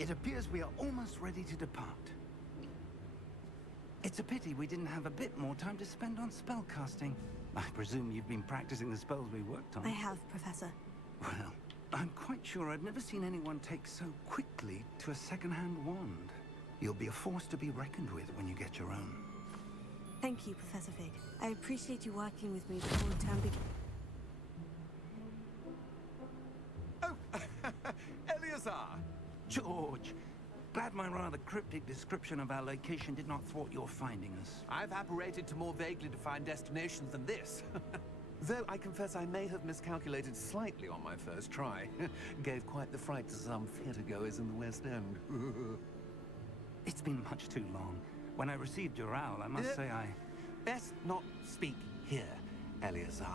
It appears we are almost ready to depart. It's a pity we didn't have a bit more time to spend on spellcasting. I presume you've been practicing the spells we worked on. I have, Professor. Well, I'm quite sure I've never seen anyone take so quickly to a second-hand wand. You'll be a force to be reckoned with when you get your own. Thank you, Professor Fig. I appreciate you working with me before the term begins. Oh, Eleazar! George, glad my rather cryptic description of our location did not thwart your finding us. I've apparated to more vaguely defined destinations than this. Though I confess I may have miscalculated slightly on my first try. Gave quite the fright to some theatergoers in the West End. It's been much too long. When I received your owl, I must say I... Best not speak here, Eleazar.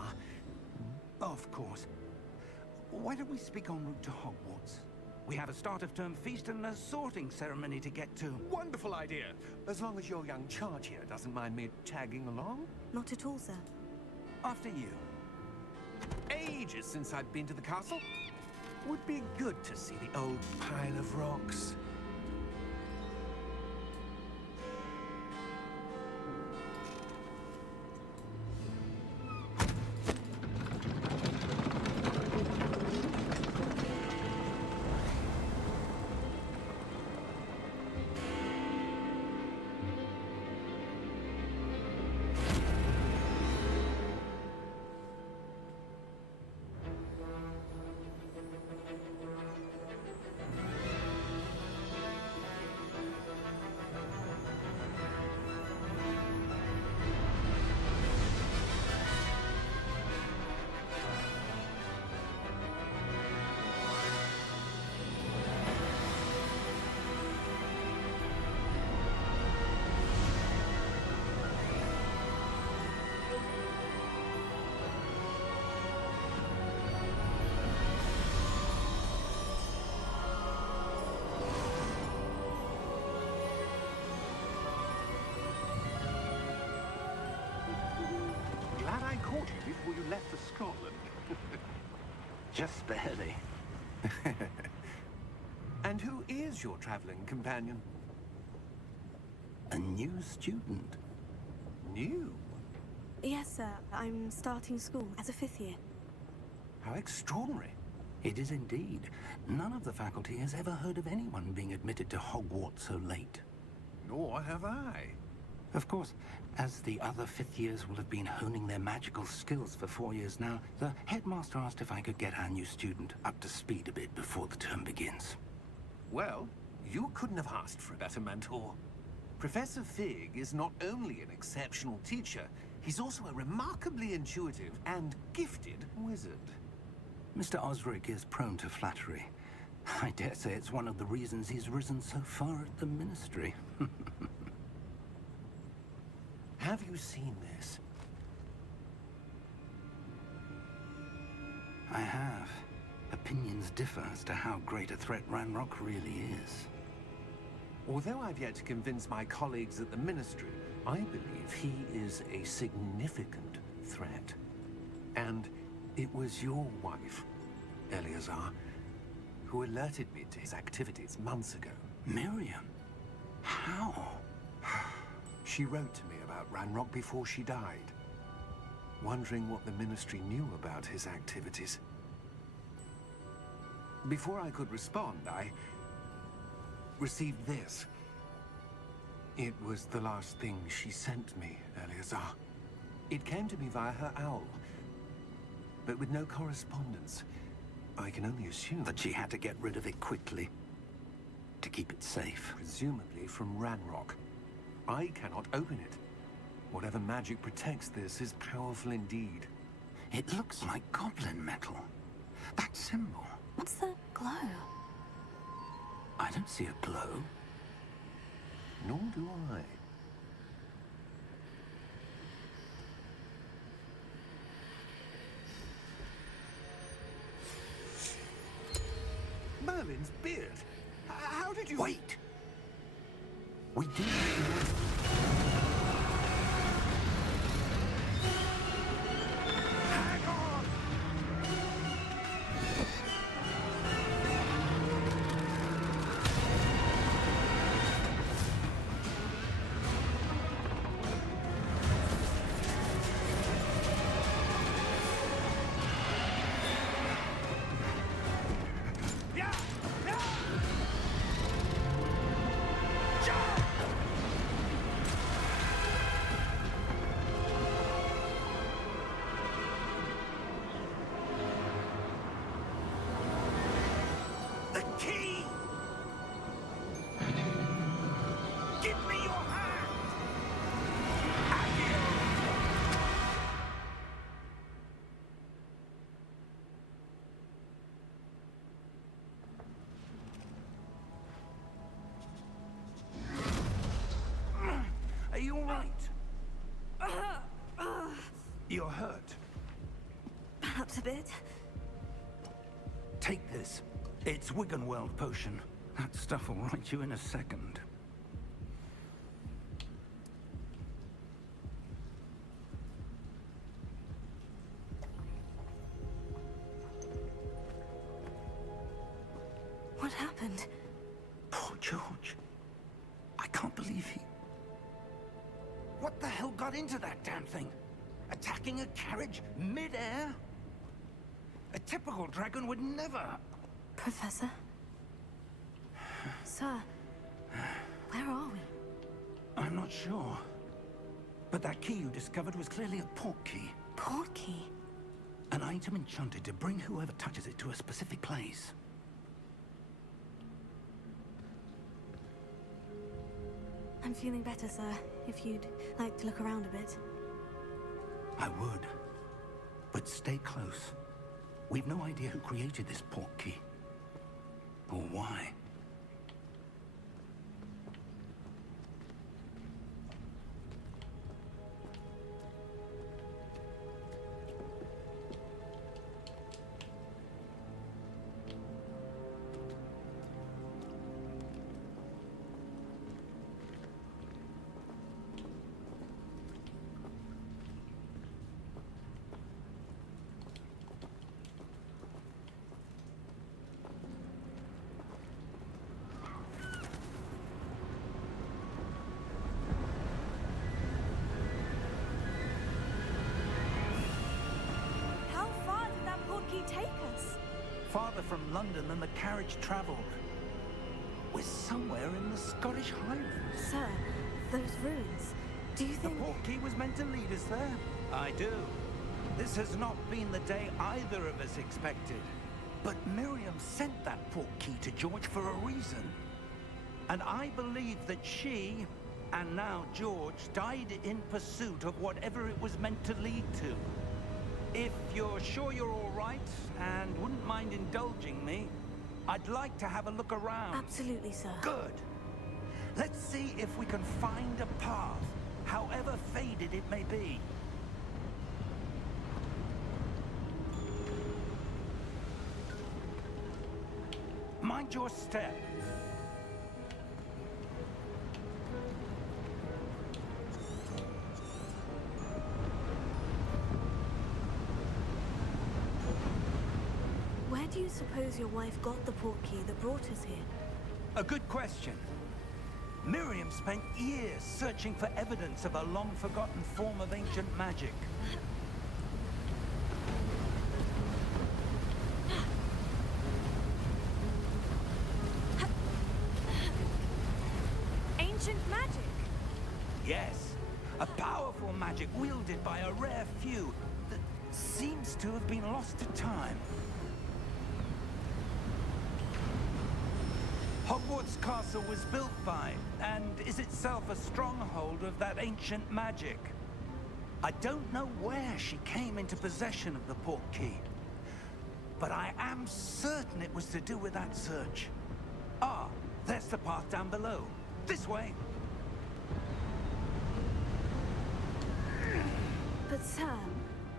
Of course. Why don't we speak en route to Hogwarts? We have a start-of-term feast and a sorting ceremony to get to. Wonderful idea! As long as your young charge here doesn't mind me tagging along. Not at all, sir. After you. Ages since I'd been to the castle. Would be good to see the old pile of rocks. Glad I caught you before you left for Scotland. Just barely. And who is your traveling companion? A new student. New? Yes, sir. I'm starting school as a 5th year. How extraordinary. It is indeed. None of the faculty has ever heard of anyone being admitted to Hogwarts so late. Nor have I. Of course, as the other 5th years will have been honing their magical skills for 4 years now, the headmaster asked if I could get our new student up to speed a bit before the term begins. Well, you couldn't have asked for a better mentor. Professor Fig is not only an exceptional teacher, he's also a remarkably intuitive and gifted wizard. Mr. Osric is prone to flattery. I dare say it's one of the reasons he's risen so far at the Ministry. Have you seen this? I have. Opinions differ as to how great a threat Ranrock really is. Although I've yet to convince my colleagues at the Ministry, I believe he is a significant threat. And it was your wife, Eleazar, who alerted me to his activities months ago. Miriam? How? She wrote to me about Ranrock before she died, wondering what the Ministry knew about his activities. Before I could respond, I received this. It was the last thing she sent me, Eleazar. It came to me via her owl, but with no correspondence. I can only assume That she had to get rid of it quickly, to keep it safe. presumably from Ranrock. I cannot open it. Whatever magic protects this is powerful indeed. It looks like goblin metal. That symbol. What's the glow? I don't see a glow. Nor do I. Merlin's beard. How did you... Wait! We do. Hang on! right. You're hurt. Perhaps a bit. Take this. It's Wiggenweld potion. That stuff will right you in a second. What happened? Poor George. I can't believe he... What the hell got into that damn thing? Attacking a carriage mid-air? A typical dragon would never... Professor? Sir, where are we? I'm not sure. But that key you discovered was clearly a port key. Port key? An item enchanted to bring whoever touches it to a specific place. I'm feeling better, sir. If you'd like to look around a bit. I would. But stay close. We've no idea who created this port key. Or why. How far did that port key take us? Farther from London than the carriage travelled. We're somewhere in the Scottish Highlands. Sir, those ruins. Do you The think... port key was meant to lead us there? I do. This has not been the day either of us expected. But Miriam sent that port key to George for a reason. And I believe that she, and now George, died in pursuit of whatever it was meant to lead to. If you're sure you're all right, and wouldn't mind indulging me, I'd like to have a look around. Absolutely, sir. Good. Let's see if we can find a path, however faded it may be. Mind your step. Where do you suppose your wife got the port key that brought us here? A good question. Miriam spent years searching for evidence of a long-forgotten form of ancient magic. Ancient magic? Yes, a powerful magic wielded by a rare few that seems to have been lost to time. Hogwarts Castle was built by, and is itself a stronghold of that ancient magic. I don't know where she came into possession of the port key, but I am certain it was to do with that search. Ah, there's the path down below. This way. But sir,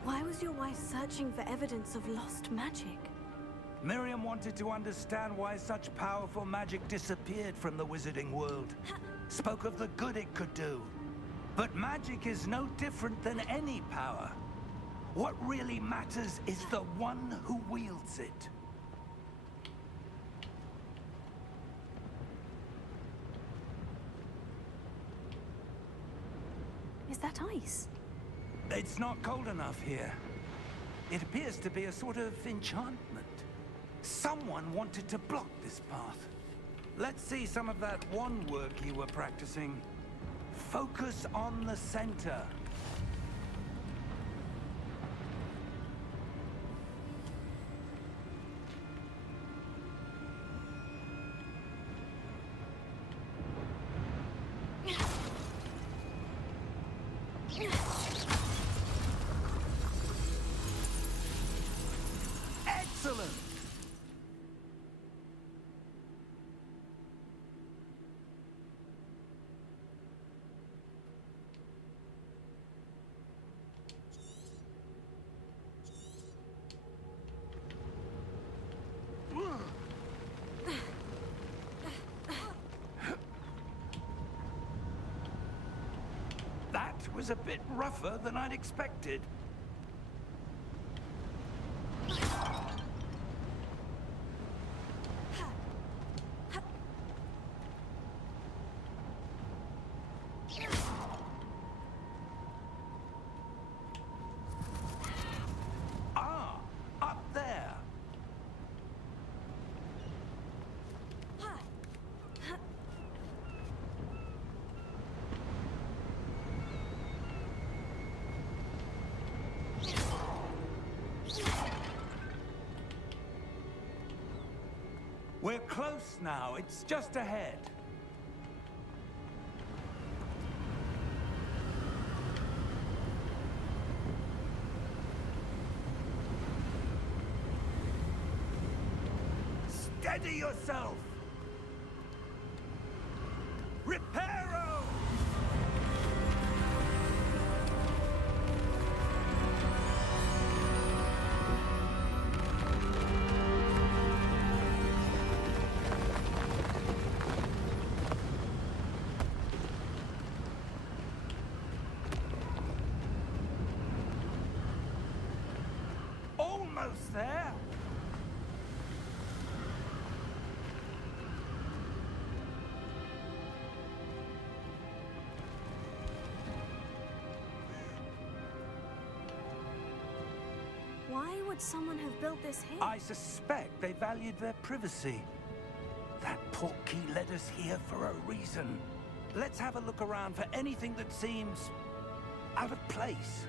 why was your wife searching for evidence of lost magic? Miriam wanted to understand why such powerful magic disappeared from the wizarding world. Spoke of the good it could do. But magic is no different than any power. What really matters is the one who wields it. Is that ice? It's not cold enough here. It appears to be a sort of enchantment. Someone wanted to block this path. Let's see some of that wand work you were practicing. Focus on the center. Excellent! was a bit rougher than I'd expected. Ah, up there. We're close now. It's just ahead. Steady yourself! Reparo! Almost there. Why would someone have built this here? I suspect they valued their privacy. That portkey led us here for a reason. Let's have a look around for anything that seems out of place.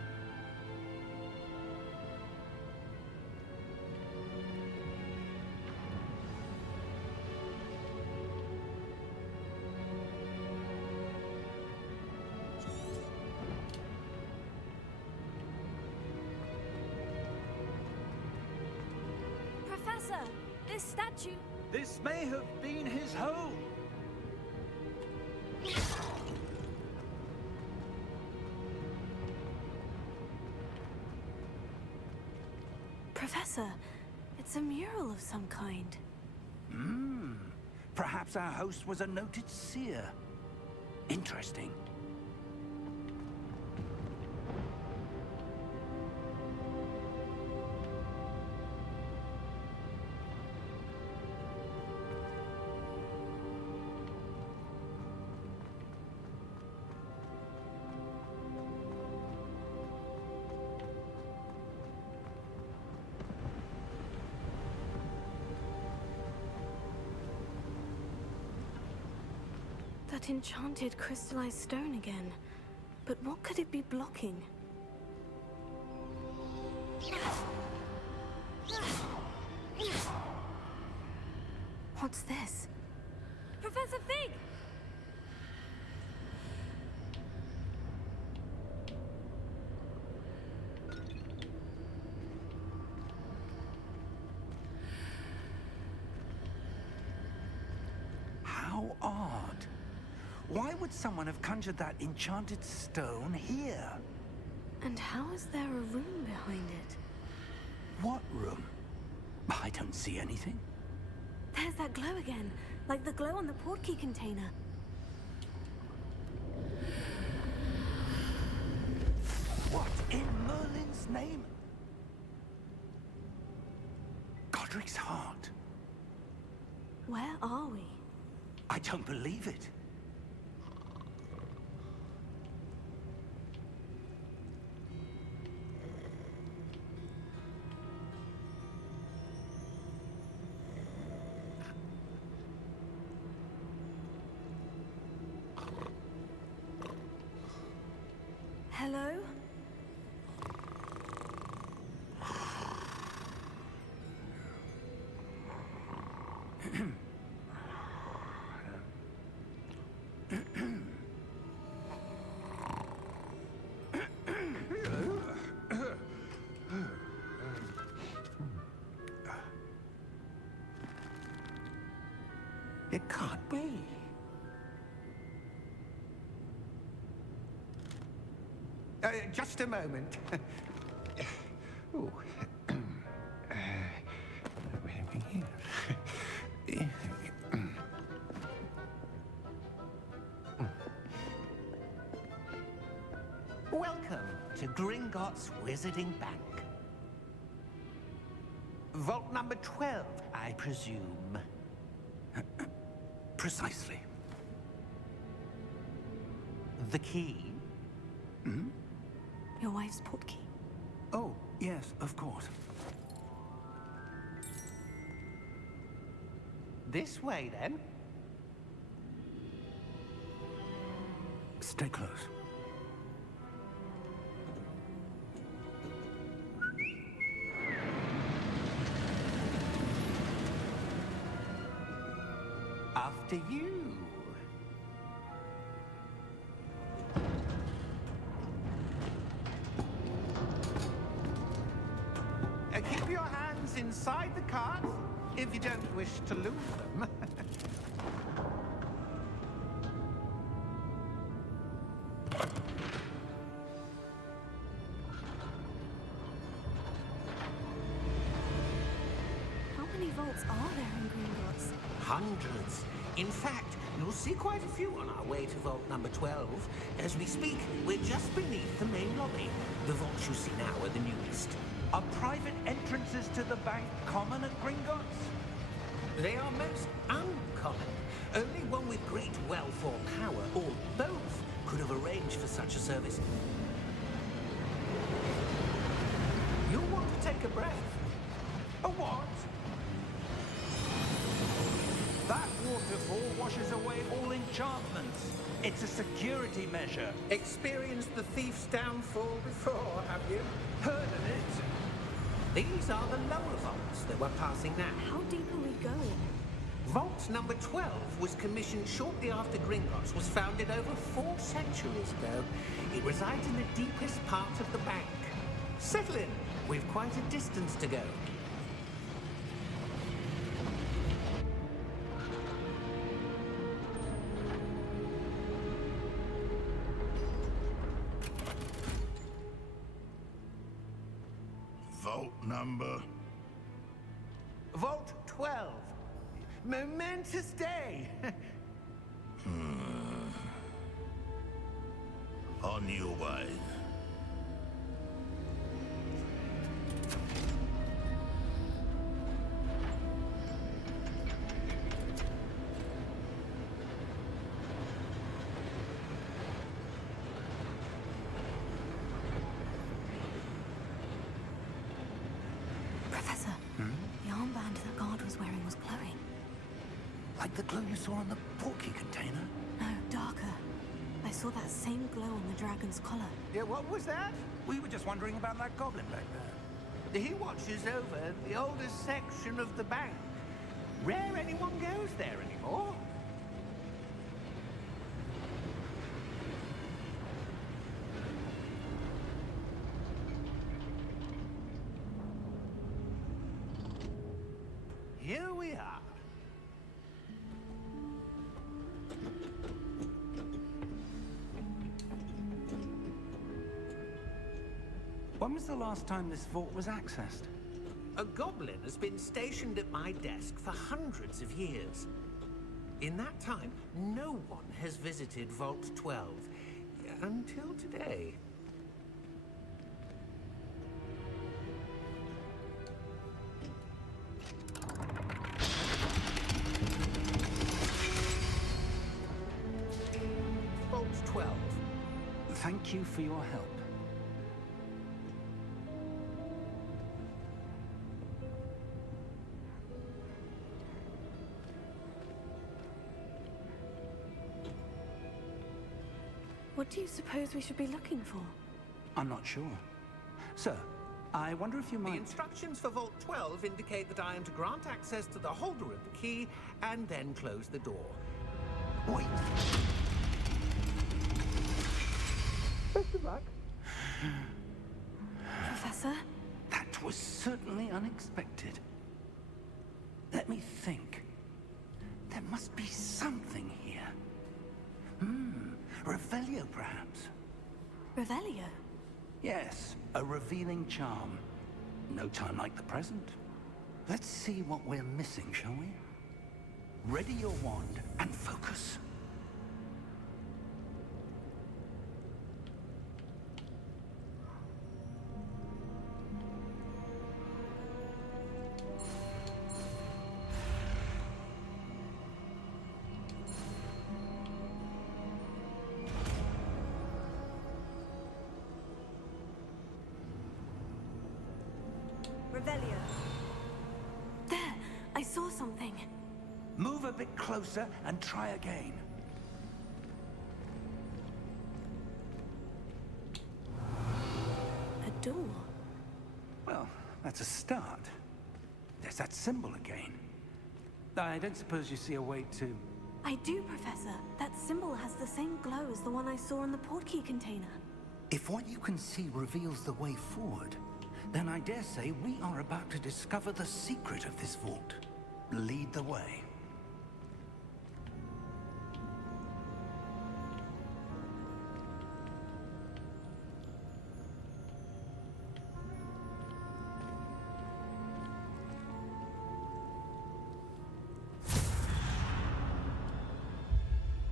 Professor, this statue... This may have been his home. Professor, it's a mural of some kind. Perhaps our host was a noted seer. Interesting. That enchanted crystallized stone again. But what could it be blocking? What's this? Professor Fig! How odd. Why would someone have conjured that enchanted stone here? And how is there a room behind it? What room? I don't see anything. There's that glow again, like the glow on the portkey container. What in Merlin's name? Godric's heart. Where are we? I don't believe it. Hello? It can't be. Just a moment. Ooh. Hogwarts Wizarding Bank. Vault number 12, I presume. Precisely. The key? Your wife's portkey. Oh, yes, of course. This way, then. Stay close. After you. Keep your hands inside the cart if you don't wish to lose them. How many vaults are there in Gringotts? Hundreds. In fact, you'll see quite a few on our way to vault number 12. As we speak, we're just beneath the main lobby. The vaults you see now are the newest. Are private entrances to the bank common at Gringotts? They are most uncommon. Only one with great wealth or power, or both, could have arranged for such a service. You'll want to take a breath. A what? That waterfall washes away all enchantments. It's a security measure. Experienced the thief's downfall before, have you? Heard of it? These are the lower vaults that we're passing now. How deep are we going? Vault number 12 was commissioned shortly after Gringotts was founded over 4 centuries ago. It resides in the deepest part of the bank. Settle in. We've quite a distance to go. Vault number? Vault 12. Momentous day. On your way. Professor, the armband that guard was wearing was glowing. Like the glow you saw on the portkey container? No, darker. I saw that same glow on the dragon's collar. Yeah, what was that? We were just wondering about that goblin back there. He watches over the oldest section of the bank. Rare anyone goes there anymore. Here we are. When was the last time this vault was accessed? A goblin has been stationed at my desk for hundreds of years. In that time, no one has visited Vault 12 until today. Vault 12. Thank you for your help. What do you suppose we should be looking for? I'm not sure. Sir, I wonder if you The might... instructions for Vault 12 indicate that I am to grant access to the holder of the key and then close the door. Wait. Best of luck. Professor? That was certainly unexpected. Let me think. There must be something here. Revelio, perhaps? Revelio? Yes, a revealing charm. No time like the present. Let's see what we're missing, shall we? Ready your wand and focus. Revelio. There! I saw something. Move a bit closer and try again. A door. Well, that's a start. There's that symbol again. I don't suppose you see a way to... I do, Professor. That symbol has the same glow as the one I saw in the portkey container. If what you can see reveals the way forward, then I dare say we are about to discover the secret of this vault. Lead the way.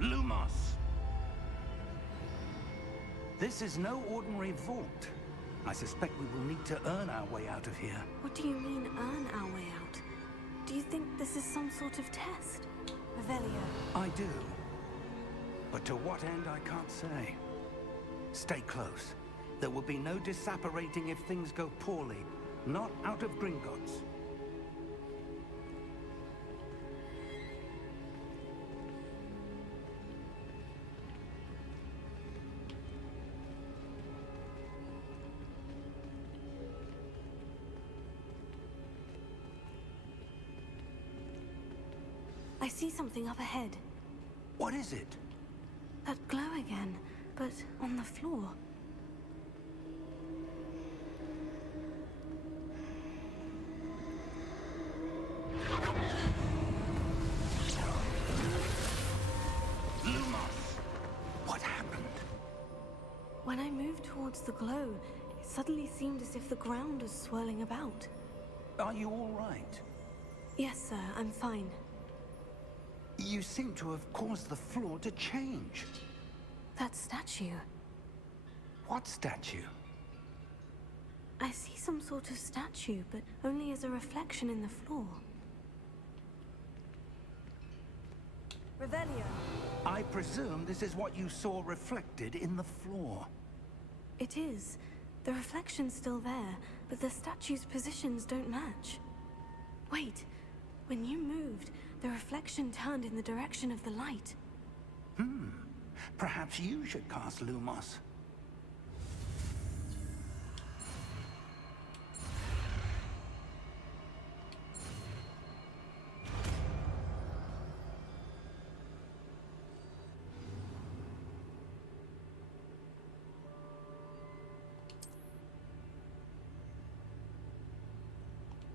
Lumos! This is no ordinary vault. I suspect we will need to earn our way out of here. What do you mean, earn our way out? Do you think this is some sort of test? Revelio. I do. But to what end, I can't say. Stay close. There will be no disapparating if things go poorly. Not out of Gringotts. I see something up ahead. What is it? That glow again, but on the floor. Lumos! What happened? When I moved towards the glow, it suddenly seemed as if the ground was swirling about. Are you all right? Yes, sir, I'm fine. You seem to have caused the floor to change. That statue. What statue? I see some sort of statue, but only as a reflection in the floor. Revelio. I presume this is what you saw reflected in the floor. It is. The reflection's still there, but the statue's positions don't match. Wait. When you moved, the reflection turned in the direction of the light. Perhaps you should cast Lumos.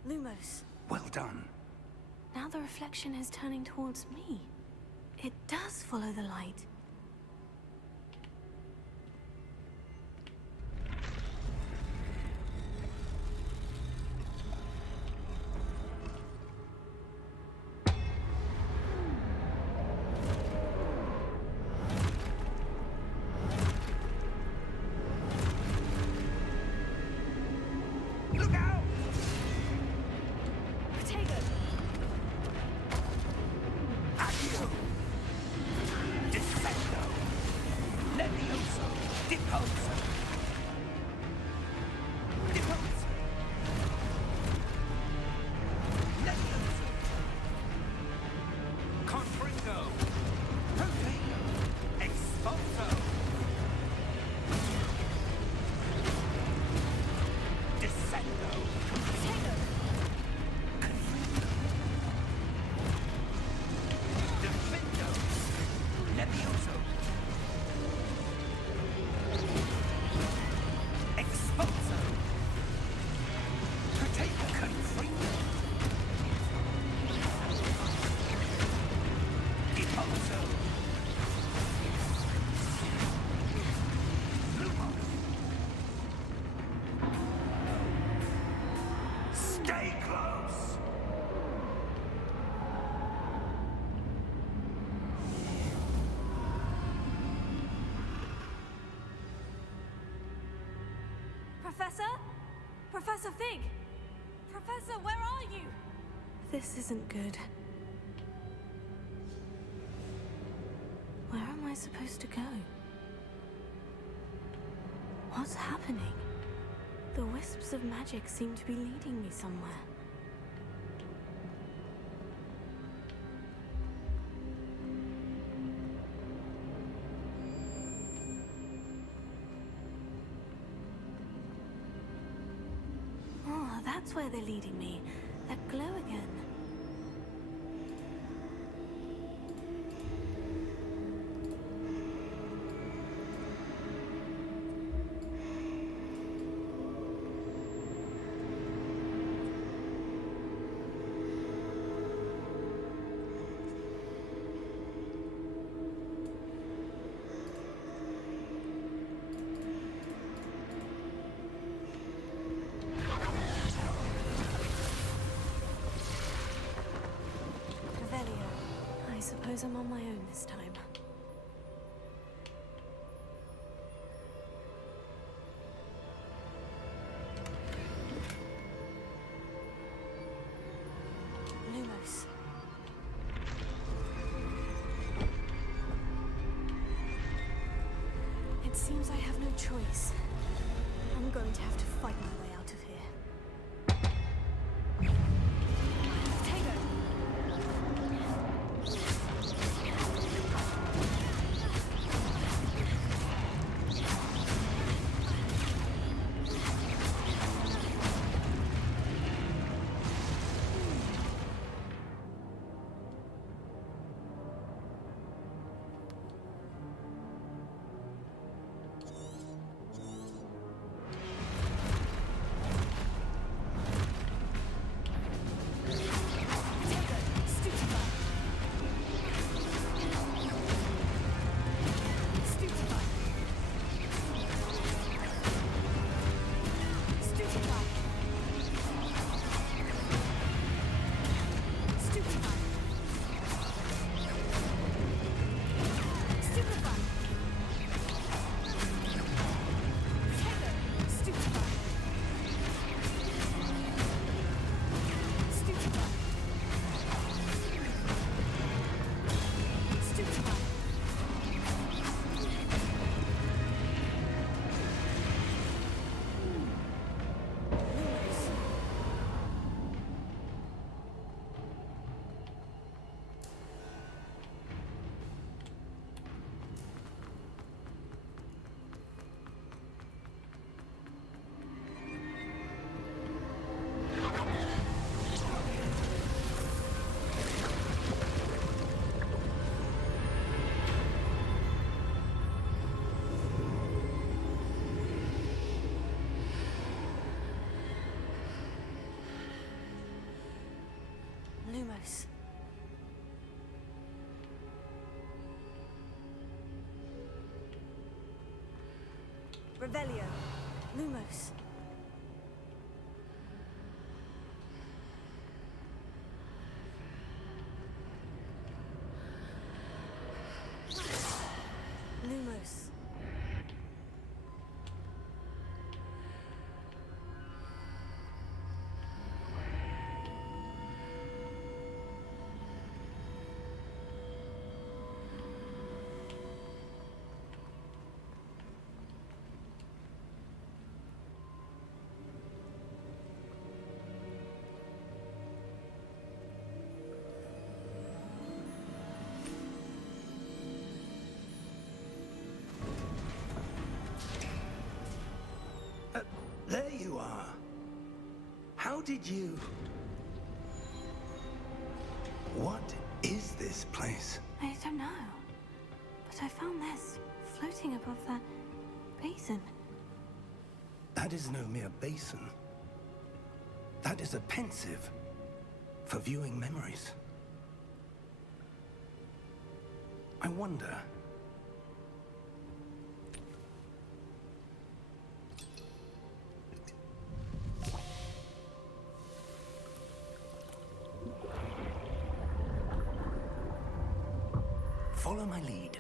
Lumos. Well done. Now the reflection is turning towards me. It does follow the light. Look out! Potato! Accio! Defendo! Levioso! Deposo! Deposo! Levioso! Confringo! Potato! Expulso! Descendo! Potato! Defendo! Levioso! Expulso! Potato Confringo! Deposo! Lumos! Stay close! Professor? Professor Fig! Professor, where are you? This isn't good. Where am I supposed to go? What's happening? The wisps of magic seem to be leading me somewhere. Oh, that's where they're leading me. That glow again. I suppose I'm on my own this time. Lumos. It seems I have no choice. I'm going to have to fight my way out of here. Lumos. Revelio. Lumos. Lumos. There you are. How did you... What is this place? I don't know. But I found this floating above that basin. That is no mere basin. That is a pensive for viewing memories. I wonder... Follow my lead.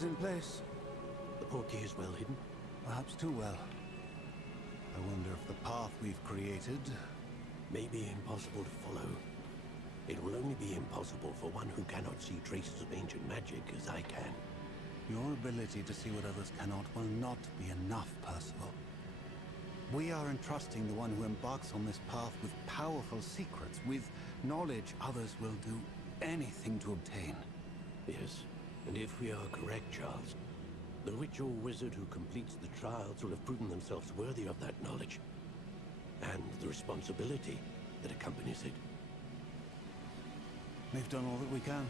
is in place. The portkey is well hidden. Perhaps too well. I wonder if the path we've created... May be impossible to follow. It will only be impossible for one who cannot see traces of ancient magic as I can. Your ability to see what others cannot will not be enough, Percival. We are entrusting the one who embarks on this path with powerful secrets, with knowledge others will do anything to obtain. Yes, and if we are correct, Charles, the witch or wizard who completes the trials will have proven themselves worthy of that knowledge, and the responsibility that accompanies it. We've done all that we can.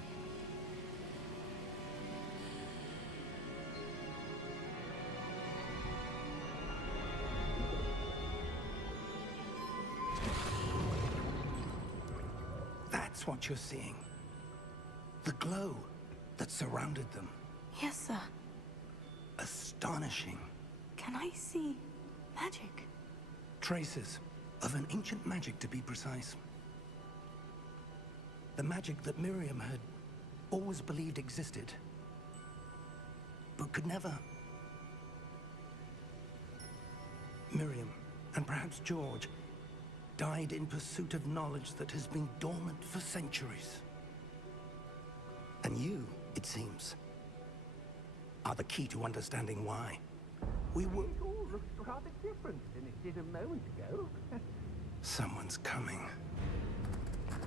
That's what you're seeing. The glow that surrounded them. Yes, sir. Astonishing. Can I see magic? Traces of an ancient magic, to be precise. The magic that Miriam had always believed existed, but could never. Miriam, and perhaps George, died in pursuit of knowledge that has been dormant for centuries. And you, it seems, are the key to understanding why. We were... It all looks rather different than it did a moment ago. Someone's coming.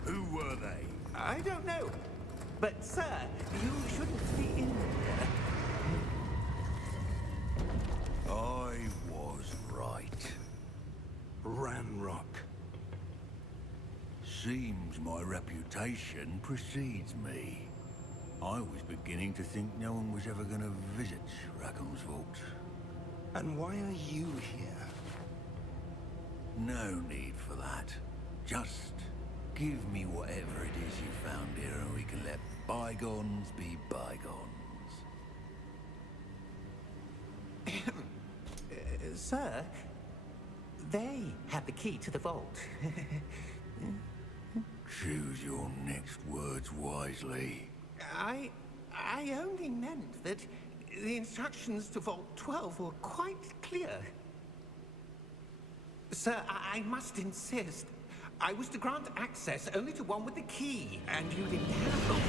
Who were they? I don't know. But, sir, you shouldn't be in there. I was right. Ranrock. Seems my reputation precedes me. I was beginning to think no one was ever going to visit Rackham's vault. And why are you here? No need for that. Just give me whatever it is you found here and we can let bygones be bygones. Sir, they had the key to the vault. Choose your next words wisely. I only meant that the instructions to Vault 12 were quite clear. Sir, I must insist. I was to grant access only to one with the key, and you didn't have them.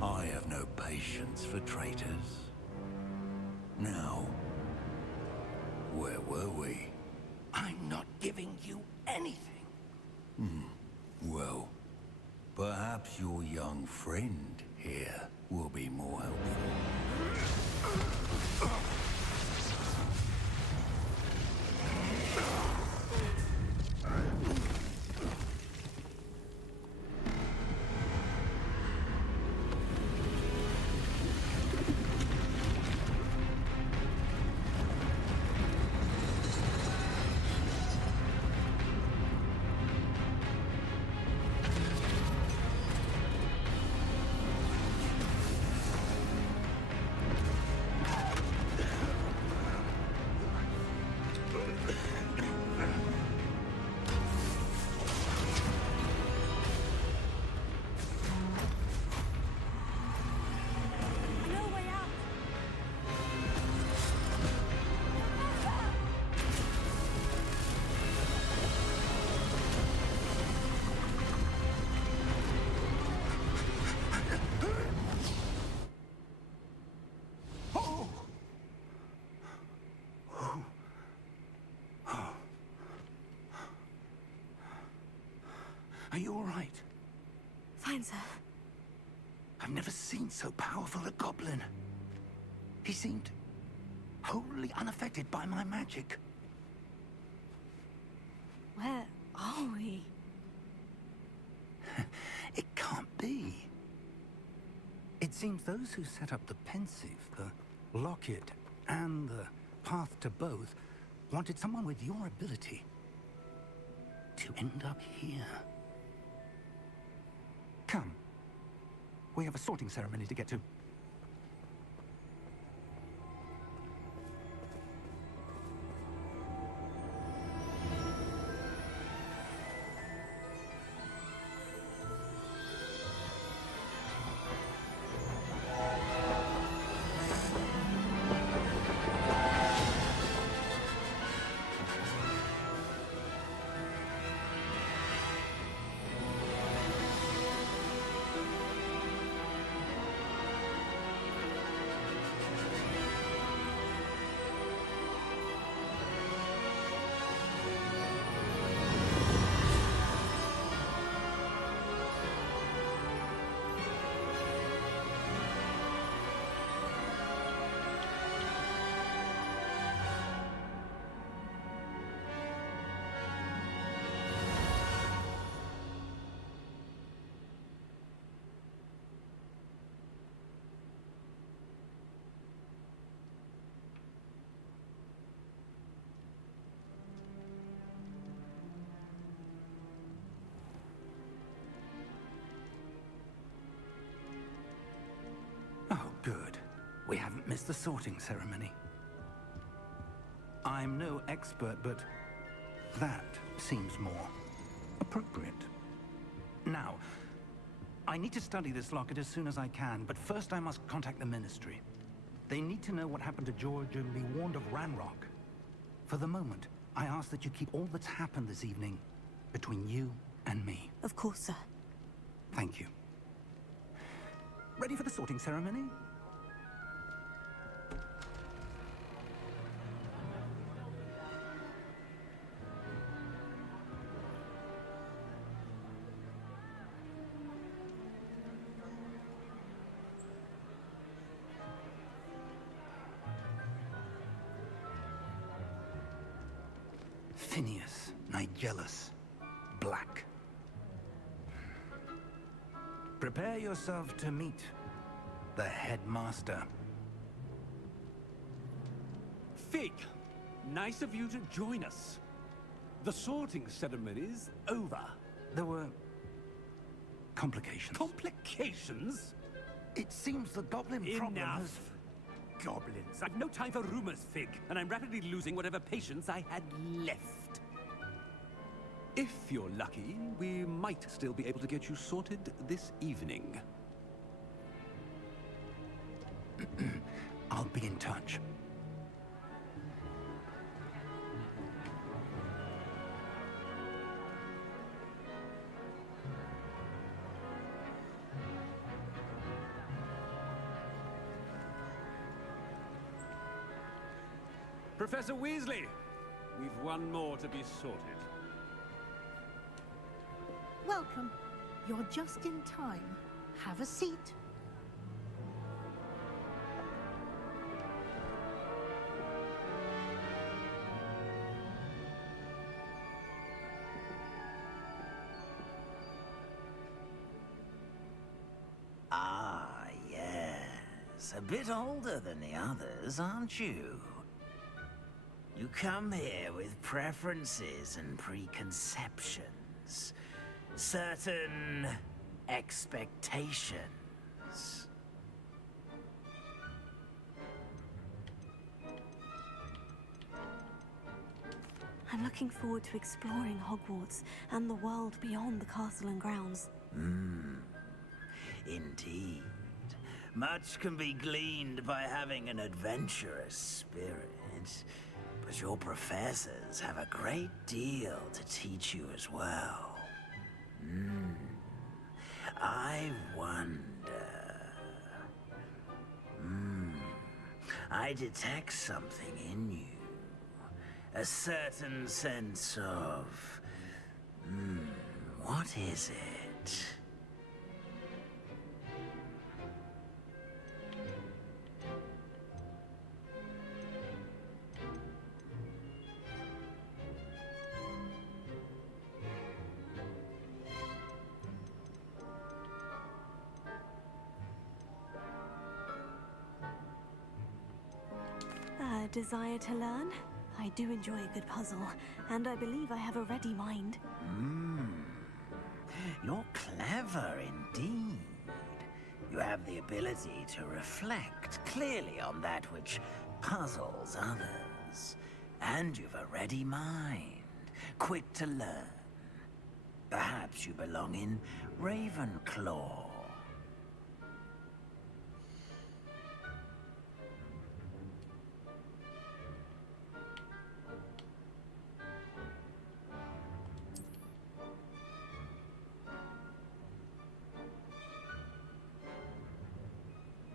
I have no patience for traitors. Now, where were we? I'm not giving you anything. Well, perhaps your young friend here will be more helpful. No way out. Are you all right? Fine, sir. I've never seen so powerful a goblin. He seemed wholly unaffected by my magic. Where are we? It can't be. It seems those who set up the pensive, the locket, and the path to both wanted someone with your ability to end up here. Come. We have a sorting ceremony to get to. Missed the sorting ceremony. I'm no expert, but that seems more appropriate. Now, I need to study this locket as soon as I can, but first I must contact the Ministry. They need to know what happened to George and be warned of Ranrock. For the moment, I ask that you keep all that's happened this evening between you and me. Of course, sir. Thank you. Ready for the sorting ceremony? Phineas, Nigellus, Black. Prepare yourself to meet the headmaster. Fig, nice of you to join us. The sorting ceremony's over. There were complications. Complications? It seems the goblin problem has... Enough. Goblins. I've no time for rumors, Fig, and I'm rapidly losing whatever patience I had left. If you're lucky, we might still be able to get you sorted this evening. I'll be in touch. Professor Weasley, we've one more to be sorted. Welcome. You're just in time. Have a seat. Ah, yes. A bit older than the others, aren't you? You come here with preferences and preconceptions. Certain expectations. I'm looking forward to exploring Hogwarts and the world beyond the castle and grounds. Indeed. Much can be gleaned by having an adventurous spirit. But your professors have a great deal to teach you as well. I wonder... I detect something in you. A certain sense of... what is it? Desire to learn? I do enjoy a good puzzle, and I believe I have a ready mind. You're clever indeed. You have the ability to reflect clearly on that which puzzles others. And you've a ready mind, quick to learn. Perhaps you belong in Ravenclaw.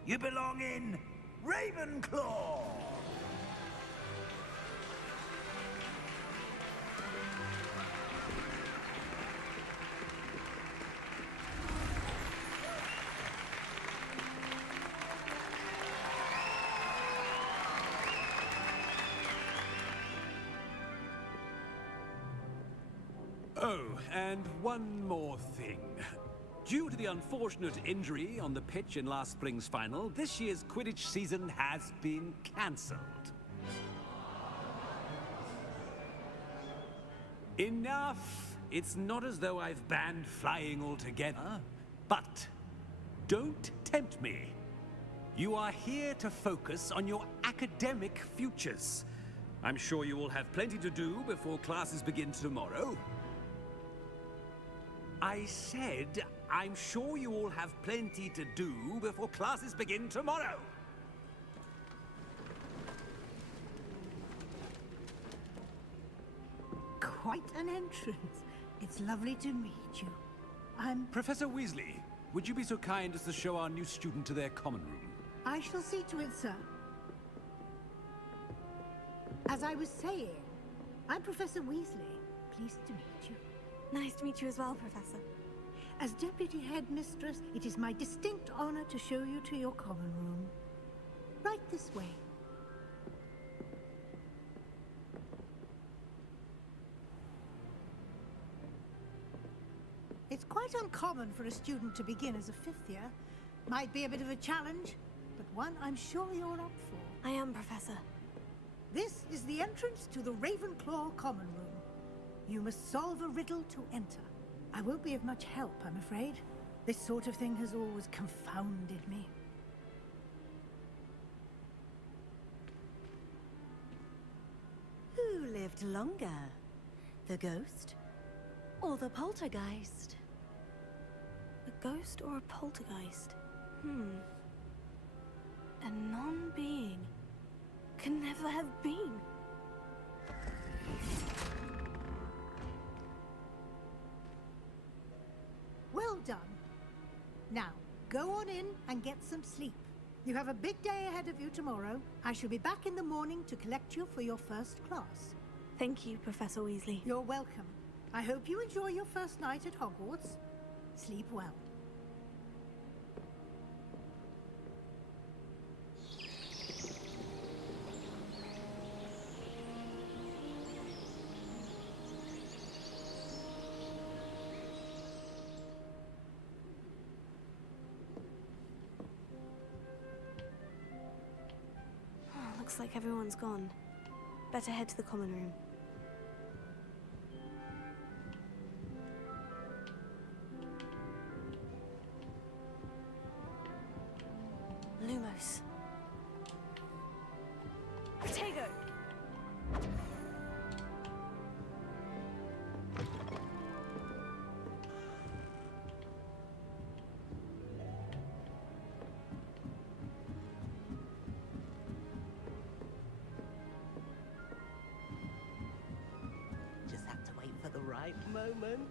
You belong in Ravenclaw! Oh, and one more thing. Due to the unfortunate injury on the pitch in last spring's final, this year's Quidditch season has been cancelled. Enough! It's not as though I've banned flying altogether, but don't tempt me. You are here to focus on your academic futures. I'm sure you all have plenty to do before classes begin tomorrow. I said, I'm sure you all have plenty to do before classes begin tomorrow. Quite an entrance. It's lovely to meet you. I'm... Professor Weasley, would you be so kind as to show our new student to their common room? I shall see to it, sir. As I was saying, I'm Professor Weasley. Pleased to meet you. Nice to meet you as well, Professor. As Deputy Headmistress, it is my distinct honor to show you to your common room. Right this way. It's quite uncommon for a student to begin as a fifth year. Might be a bit of a challenge, but one I'm sure you're up for. I am, Professor. This is the entrance to the Ravenclaw common room. You must solve a riddle to enter. I won't be of much help, I'm afraid. This sort of thing has always confounded me. Who lived longer? The ghost or the poltergeist? A ghost or a poltergeist? A non-being can never have been. Well done. Now, go on in and get some sleep. You have a big day ahead of you tomorrow. I shall be back in the morning to collect you for your first class. Thank you, Professor Weasley. You're welcome. I hope you enjoy your first night at Hogwarts. Sleep well. Looks like everyone's gone. Better head to the common room. Lumos. Protego! Just have to wait for the right moment.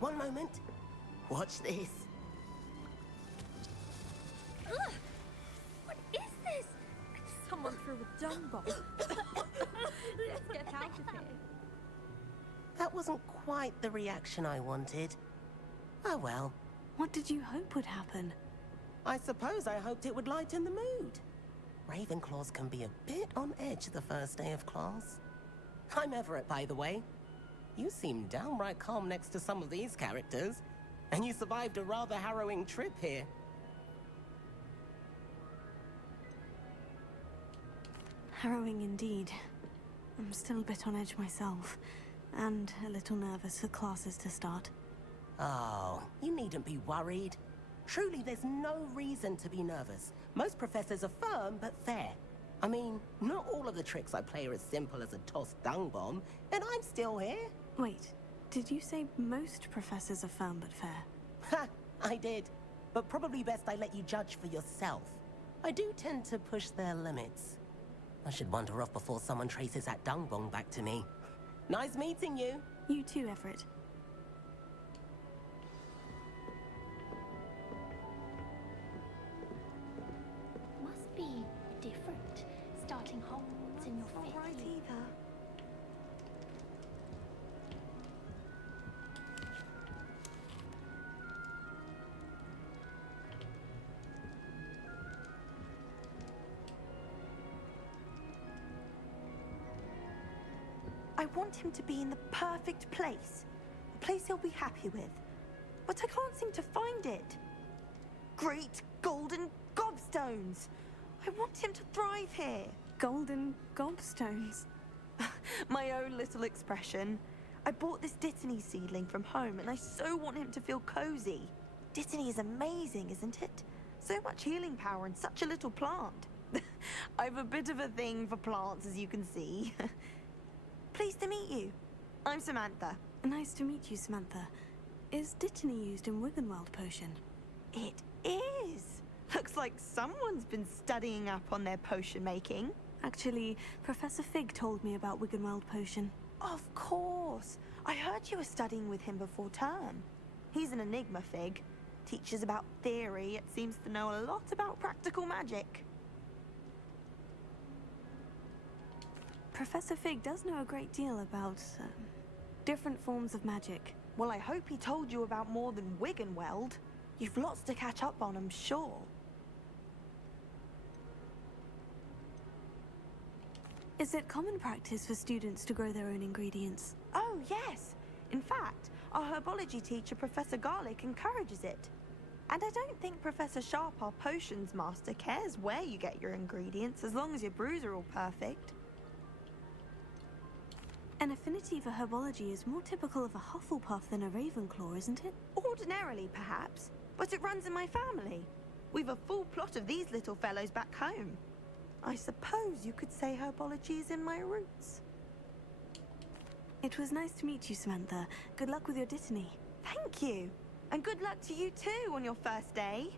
One moment. Watch this. Ugh! What is this? Someone threw a dung bomb. Let's get out of here. That wasn't quite the reaction I wanted. Oh well. What did you hope would happen? I suppose I hoped it would lighten the mood. Ravenclaws can be a bit on edge the first day of class. I'm Everett, by the way. You seem downright calm next to some of these characters, and you survived a rather harrowing trip here. Harrowing indeed. I'm still a bit on edge myself, and a little nervous for classes to start. Oh, you needn't be worried. Truly, there's no reason to be nervous. Most professors are firm but fair. I mean, not all of the tricks I play are as simple as a tossed dung bomb, and I'm still here. Wait, did you say most professors are firm but fair? Ha! I did. But probably best I let you judge for yourself. I do tend to push their limits. I should wander off before someone traces that dung bomb back to me. Nice meeting you. You too, Everett. Must be different, starting Hogwarts in your fifth Right year. either. I want him to be in the perfect place. A place he'll be happy with. But I can't seem to find it. Great golden gobstones! I want him to thrive here. Golden gobstones. My own little expression. I bought this Dittany seedling from home, and I so want him to feel cozy. Dittany is amazing, isn't it? So much healing power in such a little plant. I've a bit of a thing for plants, as you can see. Pleased to meet you. I'm Samantha. Nice to meet you, Samantha. Is Dittany used in Wiggenweld potion? It is. Looks like someone's been studying up on their potion making. Actually, Professor Fig told me about Wiggenweld potion. Of course. I heard you were studying with him before term. He's an enigma, Fig. Teaches about theory, yet seems to know a lot about practical magic. Professor Fig does know a great deal about different forms of magic. Well, I hope he told you about more than Wiggenweld. You've lots to catch up on, I'm sure. Is it common practice for students to grow their own ingredients? Oh, yes. In fact, our herbology teacher, Professor Garlic, encourages it. And I don't think Professor Sharp, our potions master, cares where you get your ingredients, as long as your brews are all perfect. An affinity for herbology is more typical of a Hufflepuff than a Ravenclaw, isn't it? Ordinarily, perhaps, but it runs in my family. We've a full plot of these little fellows back home. I suppose you could say herbology is in my roots. It was nice to meet you, Samantha. Good luck with your Dittany. Thank you. And good luck to you too on your first day.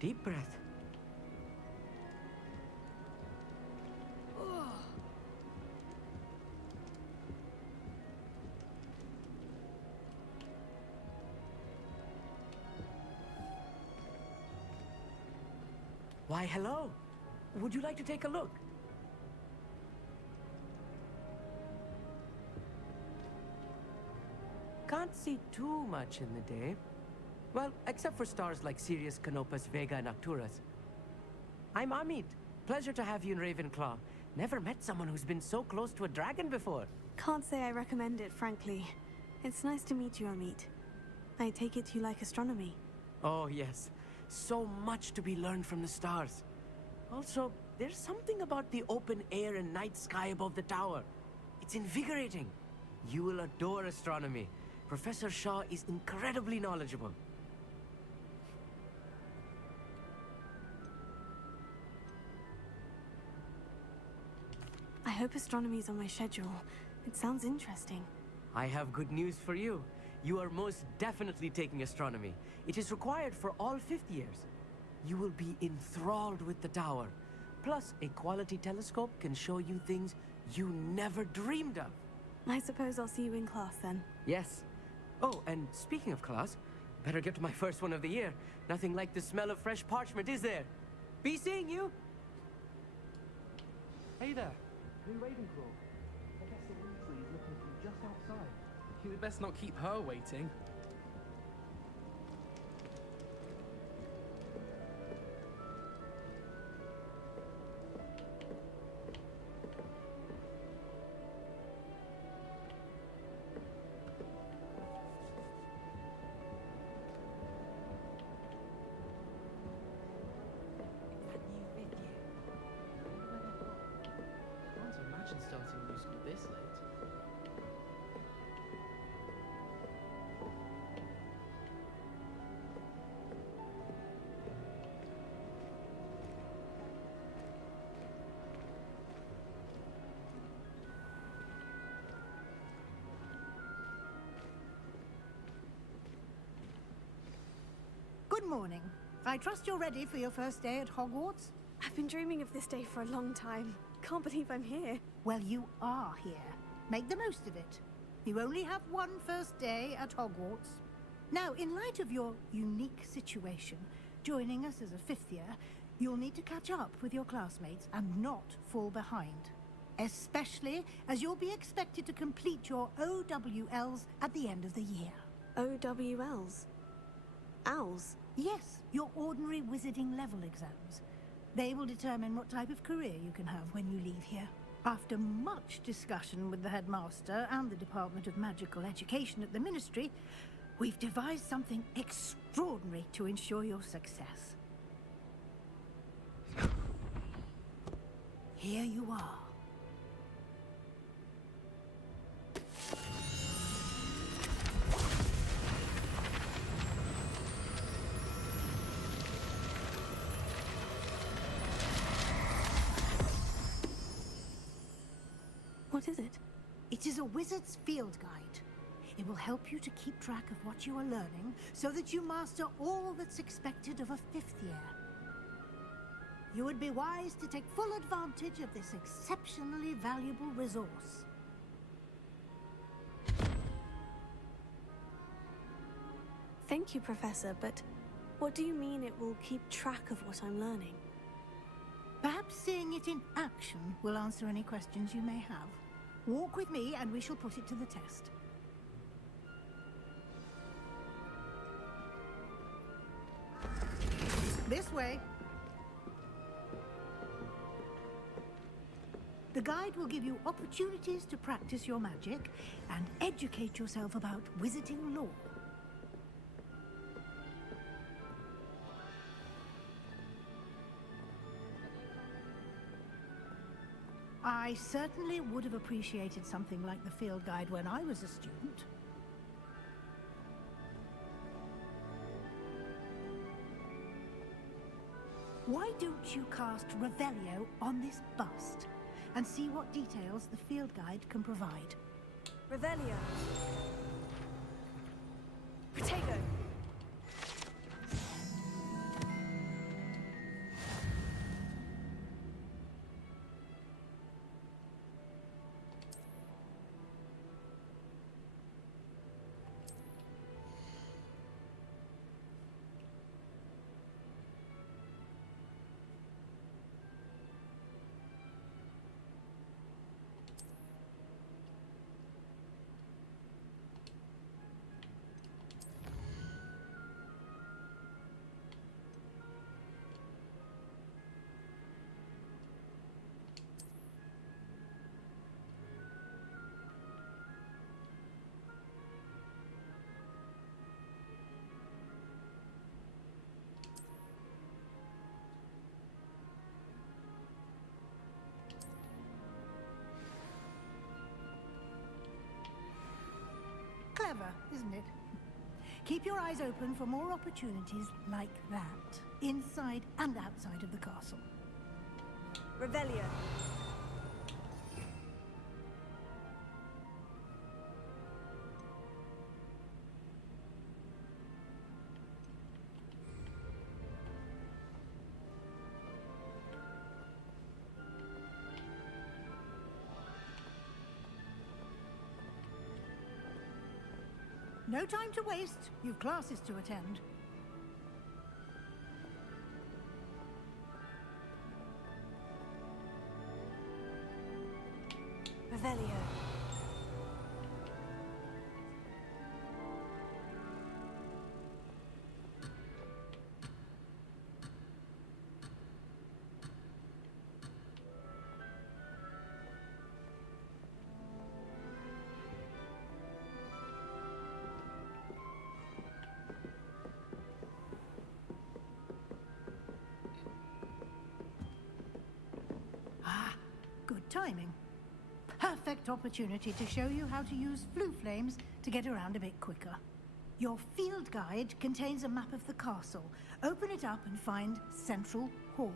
Deep breath. Why, hello. Would you like to take a look? Can't see too much in the day. Well, except for stars like Sirius, Canopus, Vega, and Arcturus. I'm Amit. Pleasure to have you in Ravenclaw. Never met someone who's been so close to a dragon before. Can't say I recommend it, frankly. It's nice to meet you, Amit. I take it you like astronomy. Oh, yes. So much to be learned from the stars. Also, there's something about the open air and night sky above the tower. It's invigorating. You will adore astronomy. Professor Shaw is incredibly knowledgeable. I hope astronomy's on my schedule. It sounds interesting. I have good news for you. You are most definitely taking astronomy. It is required for all fifth years. You will be enthralled with the tower. Plus, a quality telescope can show you things you never dreamed of. I suppose I'll see you in class then. Yes. Oh, and speaking of class, better get to my first one of the year. Nothing like the smell of fresh parchment, is there? Be seeing you! Hey there, new Ravenclaw. Professor Weasley is looking for you just outside. You'd best not keep her waiting. Starting new school this late. Good morning. I trust you're ready for your first day at Hogwarts? I've been dreaming of this day for a long time. Can't believe I'm here. Well, you are here. Make the most of it. You only have one first day at Hogwarts. Now, in light of your unique situation, joining us as a fifth year, you'll need to catch up with your classmates and not fall behind. especially as you'll be expected to complete your OWLs at the end of the year. OWLs? Owls? Yes, your ordinary wizarding level exams. They will determine what type of career you can have when you leave here. After much discussion with the headmaster and the Department of Magical Education at the Ministry, we've devised something extraordinary to ensure your success. Here you are. What is it? It is a wizard's field guide. It will help you to keep track of what you are learning so that you master all that's expected of a 5th year. You would be wise to take full advantage of this exceptionally valuable resource. Thank you, Professor, but what do you mean it will keep track of what I'm learning? Perhaps seeing it in action will answer any questions you may have. Walk with me and we shall put it to the test. This way. The guide will give you opportunities to practice your magic and educate yourself about wizarding lore. I certainly would have appreciated something like the field guide when I was a student. Why don't you cast Revelio on this bust and see what details the field guide can provide? Revelio. Protego. Clever, isn't it? Keep your eyes open for more opportunities like that, inside and outside of the castle. Revelio. No time to waste. You've classes to attend. Revelio. Good timing. Perfect opportunity to show you how to use flue flames to get around a bit quicker. Your field guide contains a map of the castle. Open it up and find Central Hall.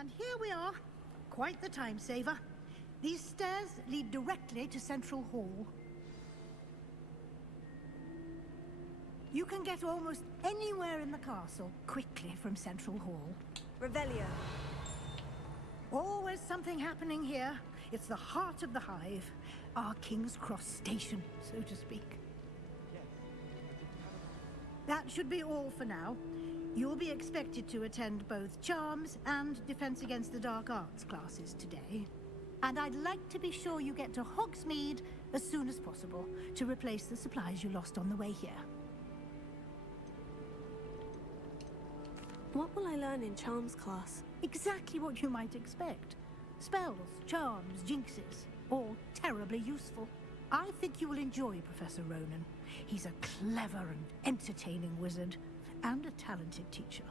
And here we are. Quite the time saver. These stairs lead directly to Central Hall. You can get almost anywhere in the castle quickly from Central Hall. Revelio. Always something happening here. It's the heart of the Hive. Our King's Cross station, so to speak. That should be all for now. You'll be expected to attend both Charms and Defense Against the Dark Arts classes today. And I'd like to be sure you get to Hogsmeade as soon as possible to replace the supplies you lost on the way here. What will I learn in Charms class? Exactly what you might expect. Spells, charms, jinxes, all terribly useful. I think you will enjoy Professor Ronan. He's a clever and entertaining wizard, and a talented teacher.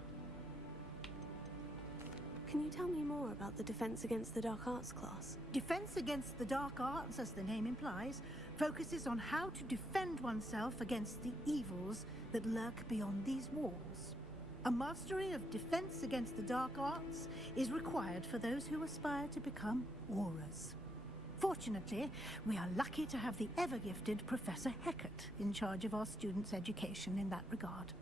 Can you tell me more about the Defense Against the Dark Arts class? Defense Against the Dark Arts, as the name implies, focuses on how to defend oneself against the evils that lurk beyond these walls. A mastery of Defense Against the Dark Arts is required for those who aspire to become Aurors. Fortunately, we are lucky to have the ever-gifted Professor Hecat in charge of our students' education in that regard.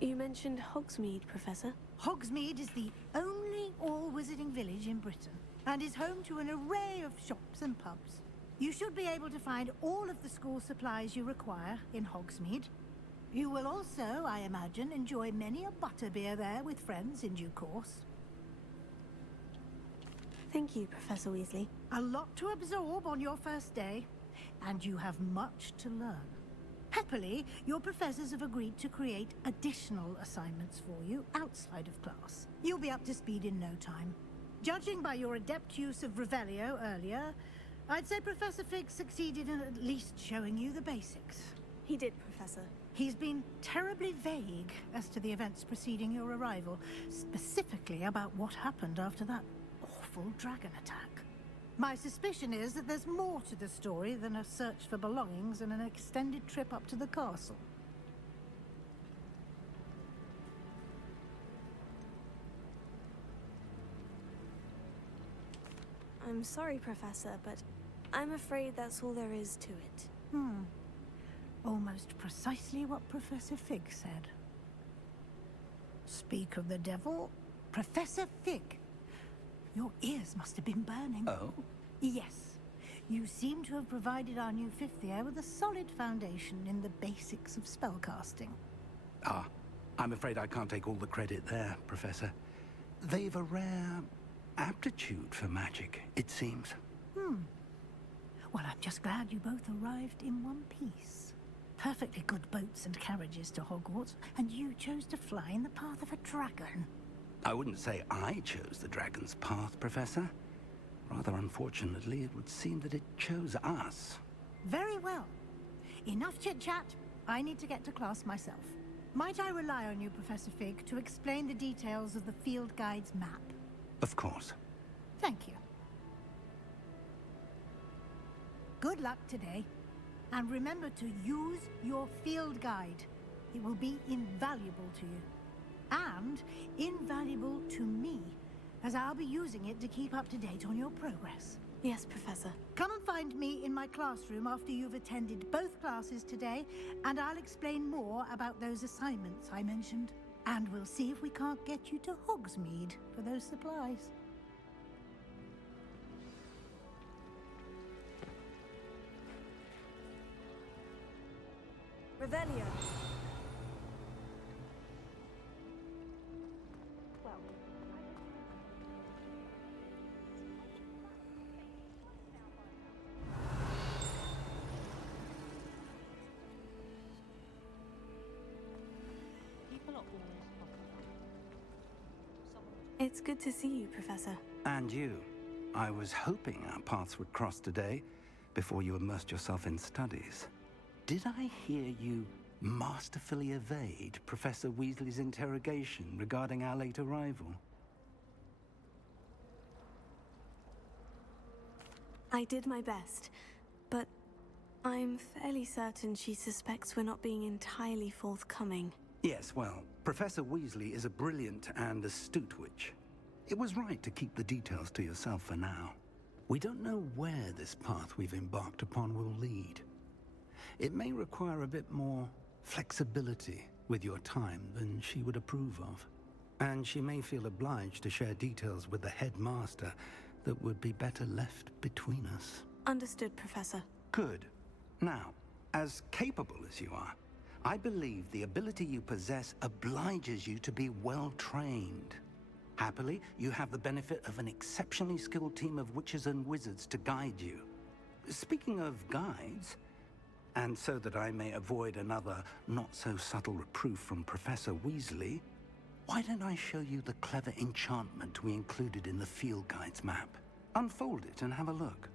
You mentioned Hogsmeade, Professor. Hogsmeade is the only all-wizarding village in Britain, and is home to an array of shops and pubs. You should be able to find all of the school supplies you require in Hogsmeade. You will also, I imagine, enjoy many a butterbeer there with friends in due course. Thank you, Professor Weasley. A lot to absorb on your first day, and you have much to learn. Happily, your professors have agreed to create additional assignments for you outside of class. You'll be up to speed in no time. Judging by your adept use of Revelio earlier, I'd say Professor Fig succeeded in at least showing you the basics. He did, Professor. He's been terribly vague as to the events preceding your arrival, specifically about what happened after that awful dragon attack. My suspicion is that there's more to the story than a search for belongings and an extended trip up to the castle. I'm sorry, Professor, but I'm afraid that's all there is to it. Almost precisely what Professor Fig said. Speak of the devil, Professor Fig. Your ears must have been burning. Oh? Yes. You seem to have provided our new fifth year with a solid foundation in the basics of spellcasting. Ah, I'm afraid I can't take all the credit there, Professor. They've a rare aptitude for magic, it seems. Well, I'm just glad you both arrived in one piece. Perfectly good boats and carriages to Hogwarts, and you chose to fly in the path of a dragon. I wouldn't say I chose the dragon's path, Professor. Rather unfortunately, it would seem that it chose us. Very well. Enough chit-chat. I need to get to class myself. Might I rely on you, Professor Fig, to explain the details of the field guide's map? Of course. Thank you. Good luck today. And remember to use your field guide. It will be invaluable to you. And invaluable to me, as I'll be using it to keep up to date on your progress. Yes, Professor. Come and find me in my classroom after you've attended both classes today, and I'll explain more about those assignments I mentioned. And we'll see if we can't get you to Hogsmeade for those supplies. Revelio. It's good to see you, Professor. And you. I was hoping our paths would cross today, before you immersed yourself in studies. Did I hear you masterfully evade Professor Weasley's interrogation regarding our late arrival? I did my best, but I'm fairly certain she suspects we're not being entirely forthcoming. Yes, well, Professor Weasley is a brilliant and astute witch. It was right to keep the details to yourself for now. We don't know where this path we've embarked upon will lead. It may require a bit more flexibility with your time than she would approve of. And she may feel obliged to share details with the headmaster that would be better left between us. Understood, Professor. Good. Now, as capable as you are, I believe the ability you possess obliges you to be well trained. Happily, you have the benefit of an exceptionally skilled team of witches and wizards to guide you. Speaking of guides, and so that I may avoid another not-so-subtle reproof from Professor Weasley, why don't I show you the clever enchantment we included in the field guide's map? Unfold it and have a look.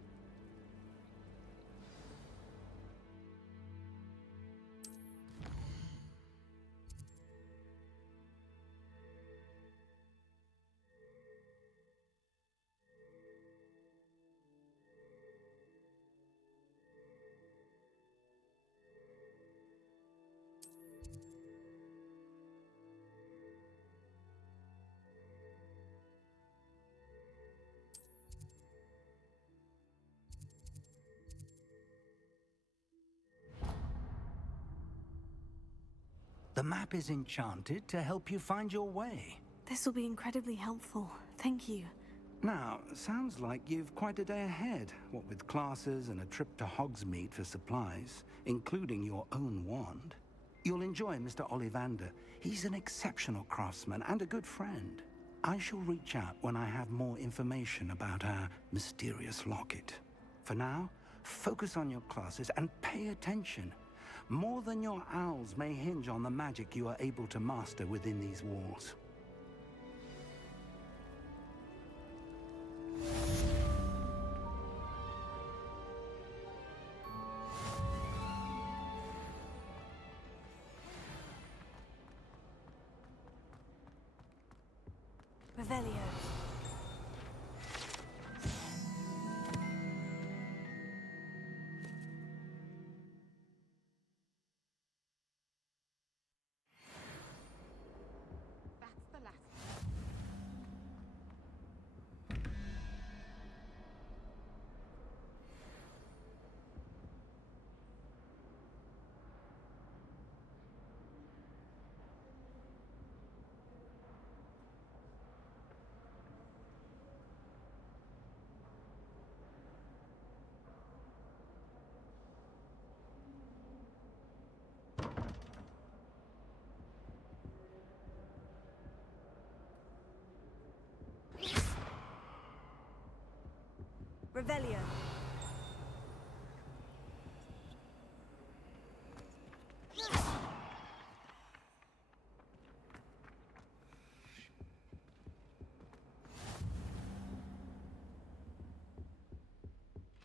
The map is enchanted to help you find your way. This will be incredibly helpful. Thank you. Now, sounds like you've quite a day ahead, what with classes and a trip to Hogsmeade for supplies, including your own wand. You'll enjoy Mr. Ollivander. He's an exceptional craftsman and a good friend. I shall reach out when I have more information about our mysterious locket. For now, focus on your classes and pay attention. More than your owls may hinge on the magic you are able to master within these walls. Revelio. Revelio.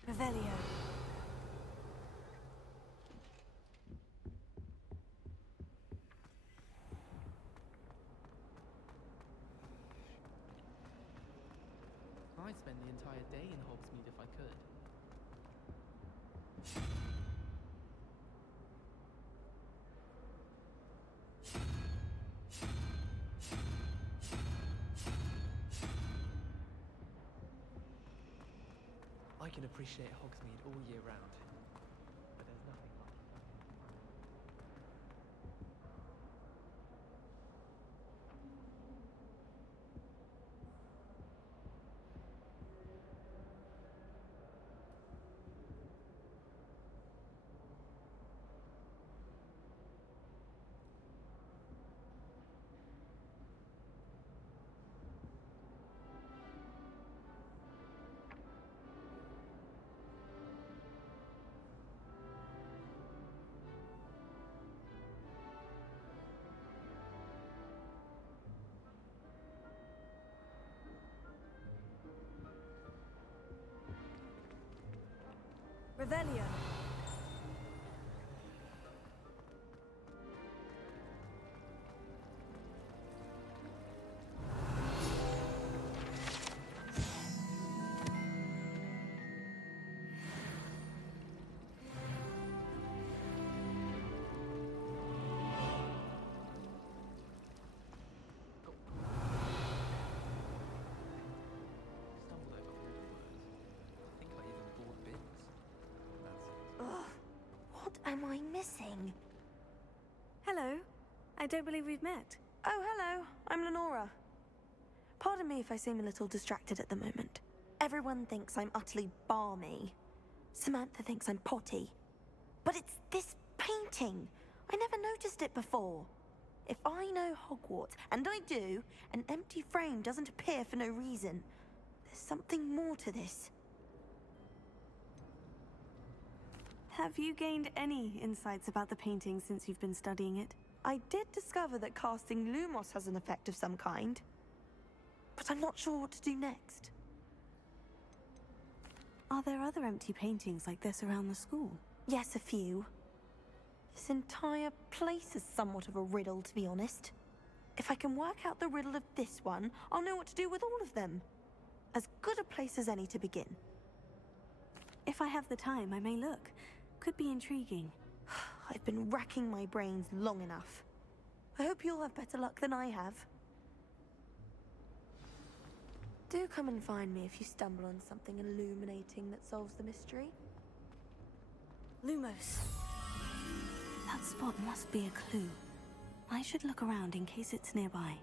Revelio. I'd spend the entire day in Hogsmeade if I could. I can appreciate Hogsmeade all year round, but there's nothing like it. Revelio. am I missing? Hello. I don't believe we've met. Oh, hello. I'm Lenora. Pardon me if I seem a little distracted at the moment. Everyone thinks I'm utterly balmy. Samantha thinks I'm potty. But it's this painting. I never noticed it before. If I know Hogwarts, and I do, an empty frame doesn't appear for no reason. There's something more to this. Have you gained any insights about the painting since you've been studying it? I did discover that casting Lumos has an effect of some kind. But I'm not sure what to do next. Are there other empty paintings like this around the school? Yes, a few. This entire place is somewhat of a riddle, to be honest. If I can work out the riddle of this one, I'll know what to do with all of them. As good a place as any to begin. If I have the time, I may look. Could be intriguing. I've been racking my brains long enough. I hope you'll have better luck than I have. Do come and find me if you stumble on something illuminating that solves the mystery. Lumos. That spot must be a clue. I should look around in case it's nearby.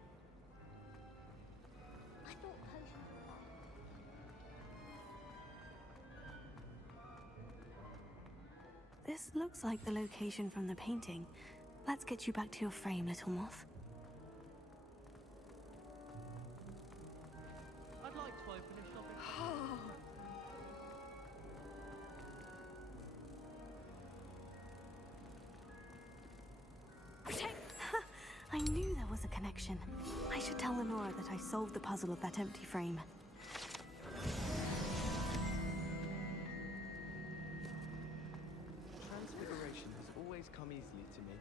This looks like the location from the painting. Let's get you back to your frame, little moth. I'd like to open a shopping. I knew there was a connection. I should tell Lenora that I solved the puzzle of that empty frame. Transfiguration has always come easily to me.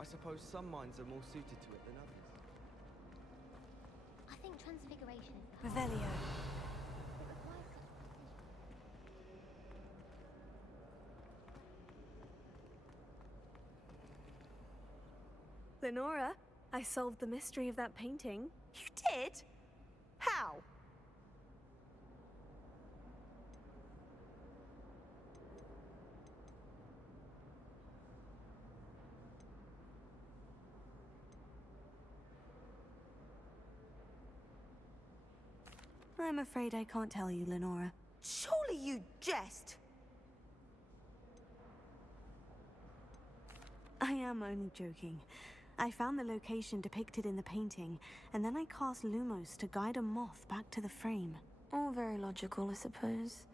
I suppose some minds are more suited to it than others. I think transfiguration is the Revelio. It requires such precision. Lenora, I solved the mystery of that painting. You did? How? I'm afraid I can't tell you, Lenora. Surely you jest. I am only joking. I found the location depicted in the painting, and then I cast Lumos to guide a moth back to the frame. All very logical, I suppose.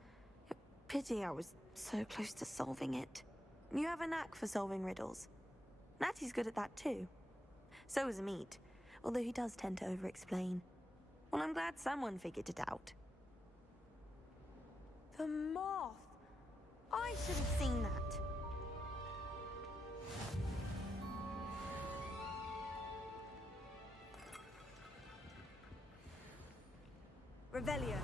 Pity I was so close to solving it. You have a knack for solving riddles. Natty's good at that too. So is Amit, although he does tend to over-explain. Well, I'm glad someone figured it out. The moth! I should have seen that. Revelio.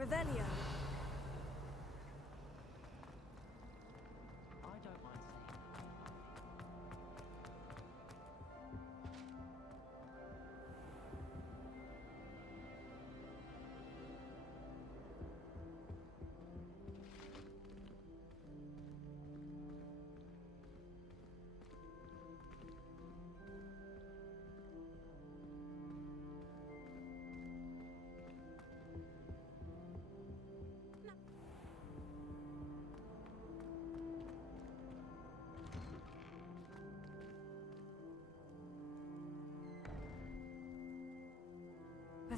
Revelio. I don't mind saying.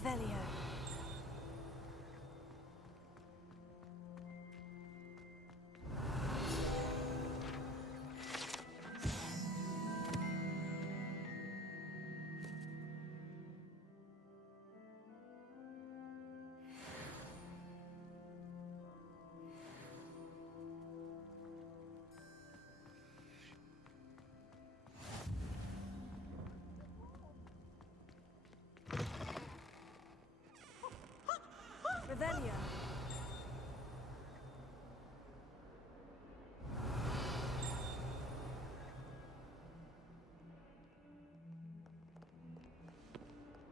Revelio. Revelio.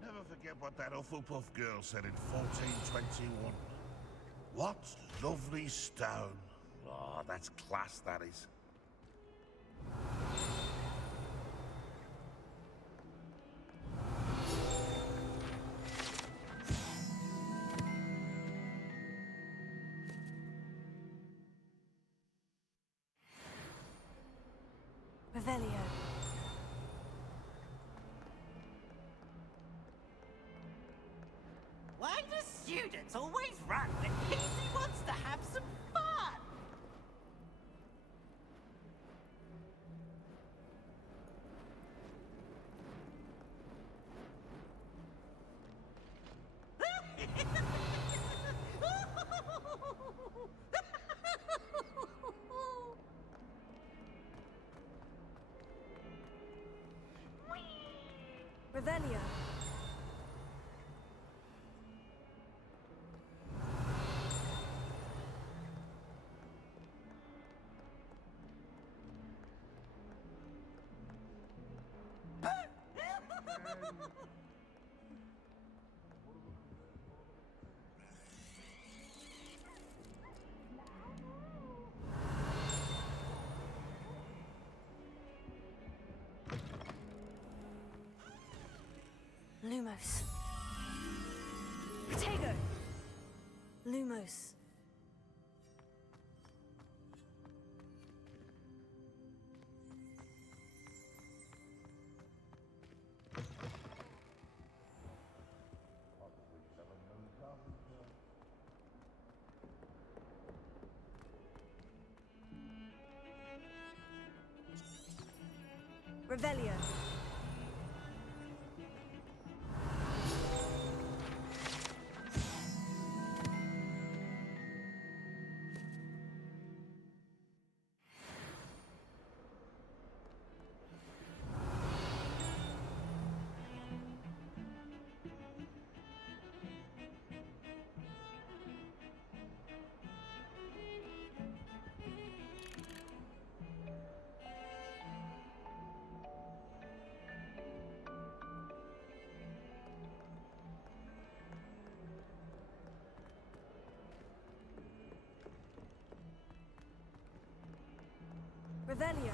Never forget what that Hufflepuff girl said in 1421. What lovely stone. Oh, that's class, that is. Revelio. Why do students always run when Casey wants to have some fun? Revelio. Lumos. Protego! Lumos. Revelio. Revelio.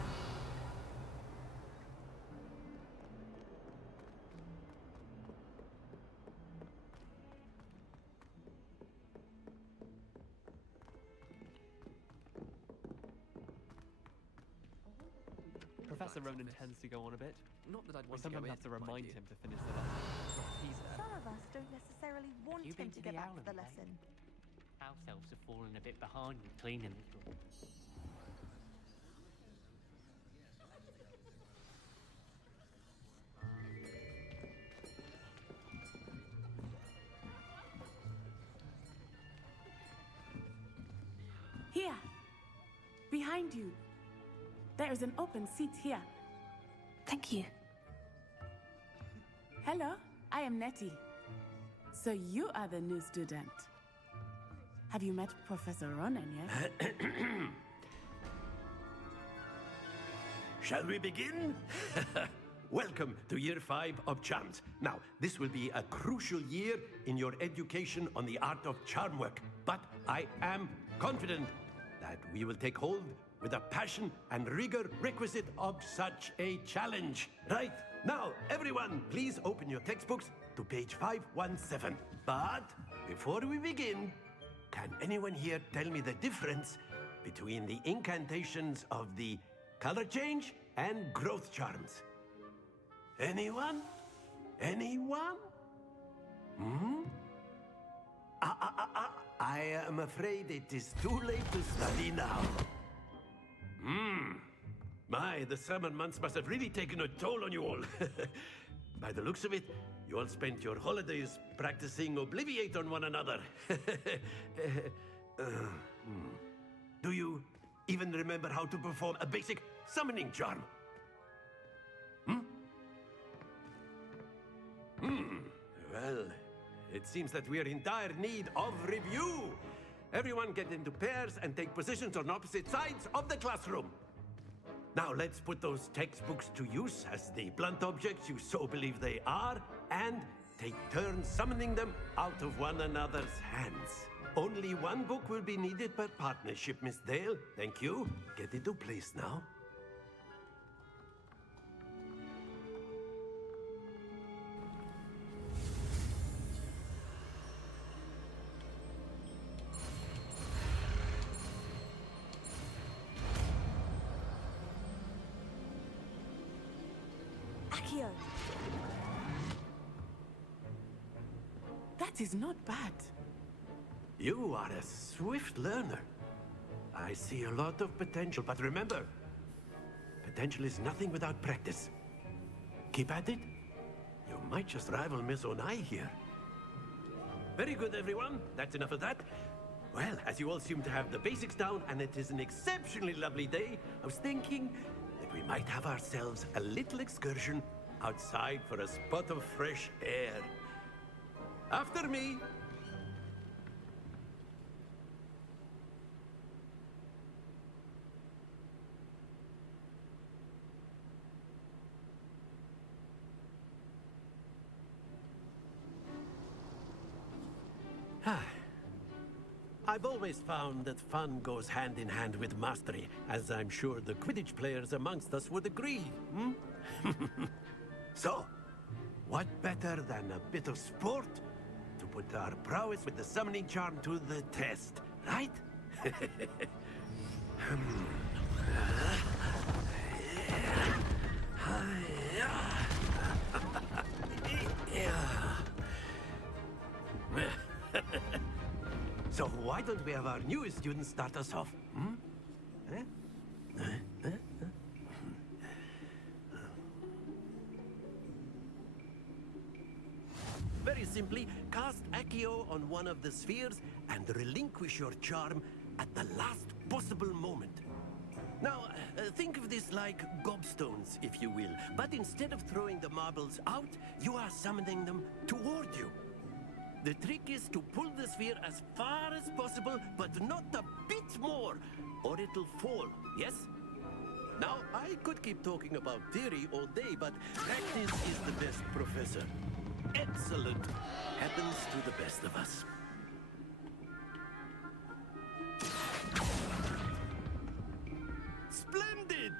Professor Ronan tends to go on a bit. Not that I'd We want to go sometimes in, have to mind remind you. him to finish the lesson. He's there. Some of us don't necessarily want You him been to to get the back to Owlin the lately? lesson. House elves have fallen a bit behind with cleaning the floor. Here! Behind you! There is an open seat here. Thank you. Hello, I am Nettie. So you are the new student. Have you met Professor Ronan yet? Shall we begin? Welcome to Year 5 of Charms. Now, this will be a crucial year in your education on the art of charm work. But I am confident that we will take hold with the passion and rigor requisite of such a challenge. Right, now, everyone, please open your textbooks to page 517. But before we begin, can anyone here tell me the difference between the incantations of the color change and growth charms? Anyone? Anyone? Hmm? I am afraid it is too late to study now. My, the summer months must have really taken a toll on you all. By the looks of it, you all spent your holidays practicing Obliviate on one another. Do you even remember how to perform a basic summoning charm? Well, it seems that we are in dire need of review. Everyone get into pairs and take positions on opposite sides of the classroom. Now let's put those textbooks to use as the blunt objects you so believe they are, and take turns summoning them out of one another's hands. Only one book will be needed per partnership, Miss Dale. Thank you. Get into place now. Accio. That is not bad. You are a swift learner. I see a lot of potential, but remember, potential is nothing without practice. Keep at it. You might just rival Miss Onai here. Very good, everyone. That's enough of that. Well, as you all seem to have the basics down, and it is an exceptionally lovely day, I was thinking that we might have ourselves a little excursion outside for a spot of fresh air. After me. I've always found that fun goes hand in hand with mastery, as I'm sure the Quidditch players amongst us would agree, So, what better than a bit of sport to put our prowess with the summoning charm to the test, right? So why don't we have our newest student start us off? Very simply, cast Accio on one of the spheres and relinquish your charm at the last possible moment. Now, think of this like gobstones, if you will. But instead of throwing the marbles out, you are summoning them toward you. The trick is to pull the sphere as far as possible, but not a bit more, or it'll fall, yes? Now, I could keep talking about theory all day, but practice is the best professor. Excellent. Happens to the best of us. Splendid!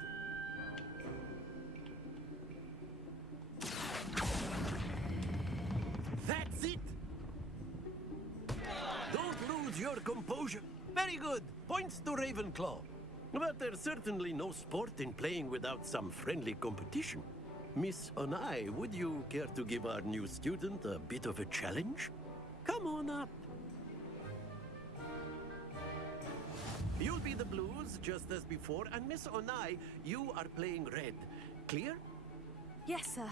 That's it! Don't lose your composure. Very good. Points to Ravenclaw. But there's certainly no sport in playing without some friendly competition. Miss Onai, would you care to give our new student a bit of a challenge? Come on up. You'll be the blues, just as before, and Miss Onai, you are playing red. Clear? Yes, sir.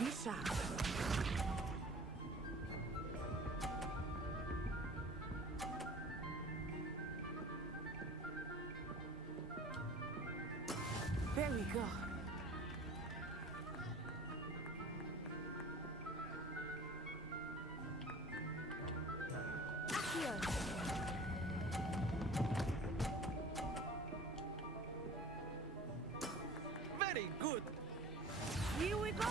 Be sharp. There we go. Accio. Very good. Here we go.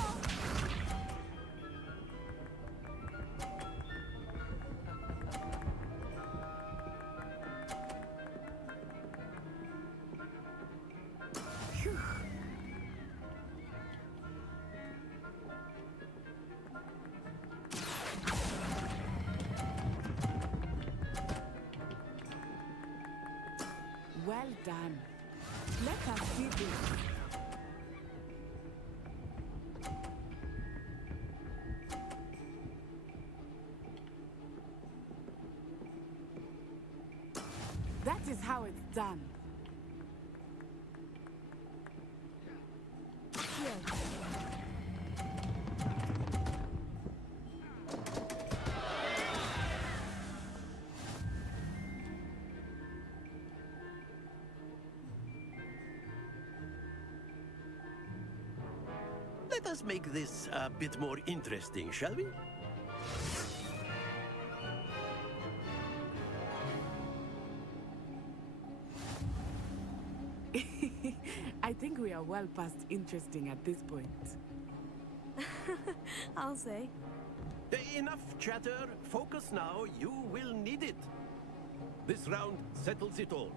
Well done. Let us see this. That is how it's done. Here. Let us make this a bit more interesting, shall we? I think we are well past interesting at this point. I'll say. Enough chatter. Focus now. You will need it. This round settles it all.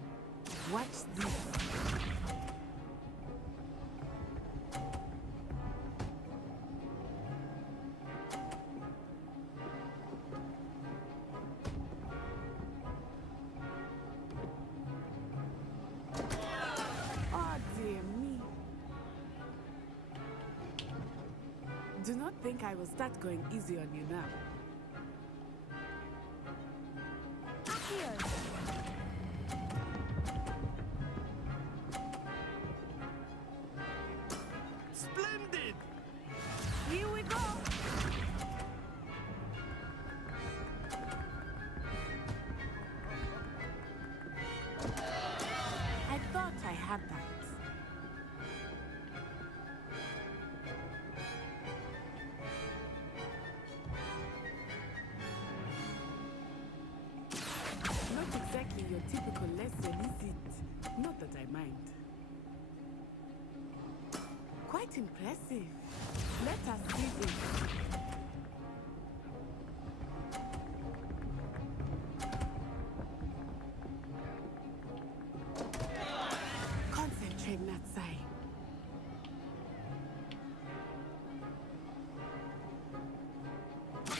Watch this. Oh, dear me. Do not think I will start going easy on you now. Splendid! Here we go! I thought I had that. Not exactly your typical lesson, is it? Not that I mind. Quite impressive. Let us see this. Concentrate, Natsai.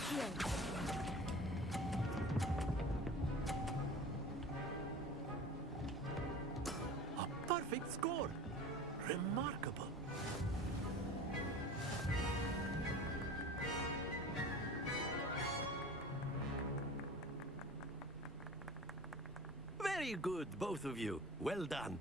Here. A perfect score. Remarkable. Very good, both of you. Well done.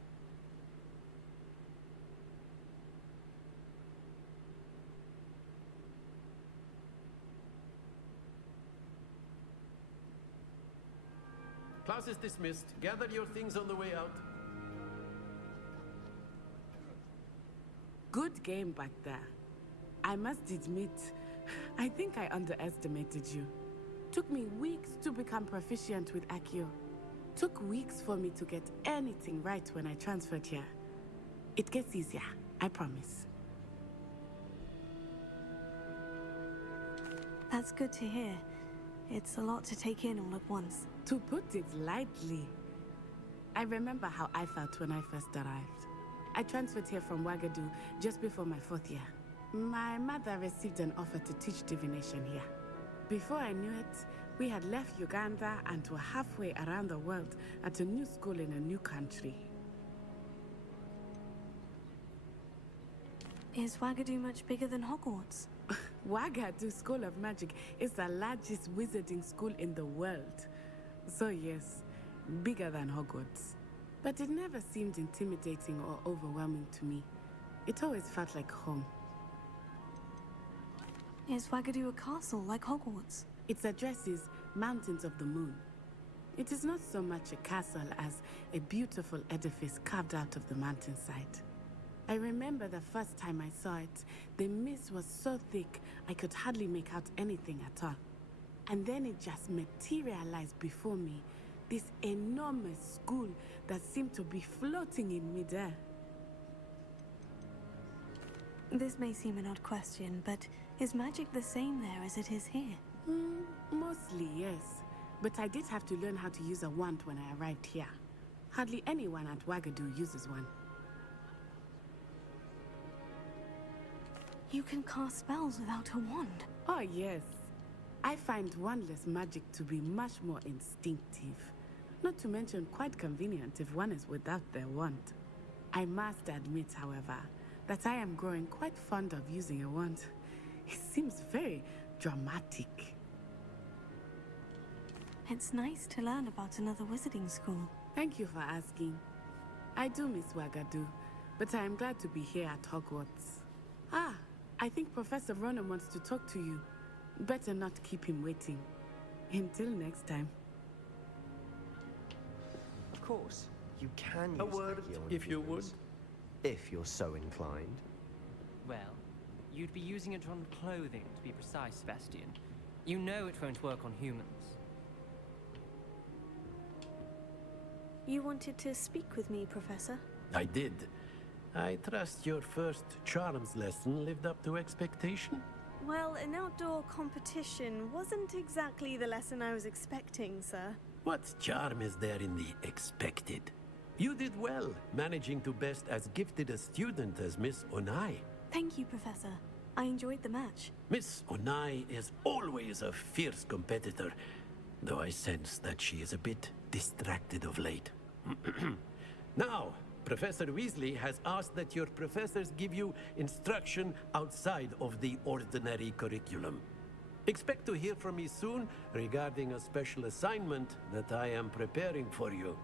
Class is dismissed. Gather your things on the way out. Good game back there. I must admit, I think I underestimated you. Took me weeks to become proficient with Accio. Took weeks for me to get anything right when I transferred here. It gets easier, I promise. That's good to hear. It's a lot to take in all at once. To put it lightly, I remember how I felt when I first arrived. I transferred here from Wagadu just before my 4th year. My mother received an offer to teach divination here. Before I knew it, we had left Uganda and were halfway around the world at a new school in a new country. Is Wagadu much bigger than Hogwarts? Wagadu School of Magic is the largest wizarding school in the world. So yes, bigger than Hogwarts. But it never seemed intimidating or overwhelming to me. It always felt like home. Is Wagadu a castle like Hogwarts? Its address is Mountains of the Moon. It is not so much a castle as a beautiful edifice carved out of the mountainside. I remember the first time I saw it, the mist was so thick I could hardly make out anything at all. And then it just materialized before me, this enormous school that seemed to be floating in midair. This may seem an odd question, but is magic the same there as it is here? Mostly, yes. But I did have to learn how to use a wand when I arrived here. Hardly anyone at Wagadu uses one. You can cast spells without a wand? Oh, yes. I find wandless magic to be much more instinctive. Not to mention quite convenient if one is without their wand. I must admit, however, that I am growing quite fond of using a wand. It seems very dramatic. It's nice to learn about another wizarding school. Thank you for asking. I do miss Wagadu, but I am glad to be here at Hogwarts. Ah, I think Professor Ronan wants to talk to you. Better not keep him waiting. Until next time. Of course, you can use A word, Accio on if you would. humans, if you're so inclined. Well, you'd be using it on clothing, to be precise, Sebastian. You know it won't work on humans. You wanted to speak with me, Professor? I did. I trust your first charms lesson lived up to expectation? Well, an outdoor competition wasn't exactly the lesson I was expecting, sir. What charm is there in the expected? You did well, managing to best as gifted a student as Miss Onai. Thank you, Professor. I enjoyed the match. Miss Onai is always a fierce competitor, though I sense that she is a bit distracted of late. Now, Professor Weasley has asked that your professors give you instruction outside of the ordinary curriculum. Expect to hear from me soon regarding a special assignment that I am preparing for you.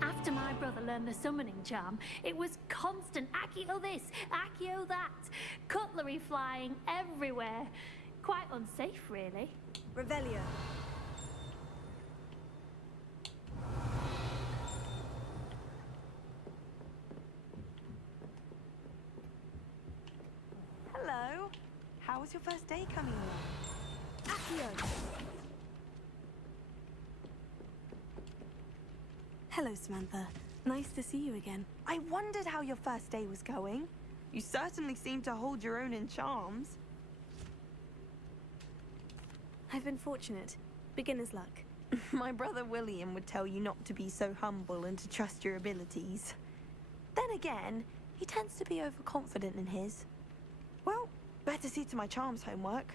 After my brother learned the summoning charm, it was constant Accio this, Accio that. Cutlery flying everywhere. Quite unsafe, really. Revelio. Hello. How was your first day coming along? Accio. Hello, Samantha. Nice to see you again. I wondered how your first day was going. You certainly seem to hold your own in charms. I've been fortunate. Beginner's luck. My brother William would tell you not to be so humble and to trust your abilities. Then again, he tends to be overconfident in his. Well, better see to my charms homework.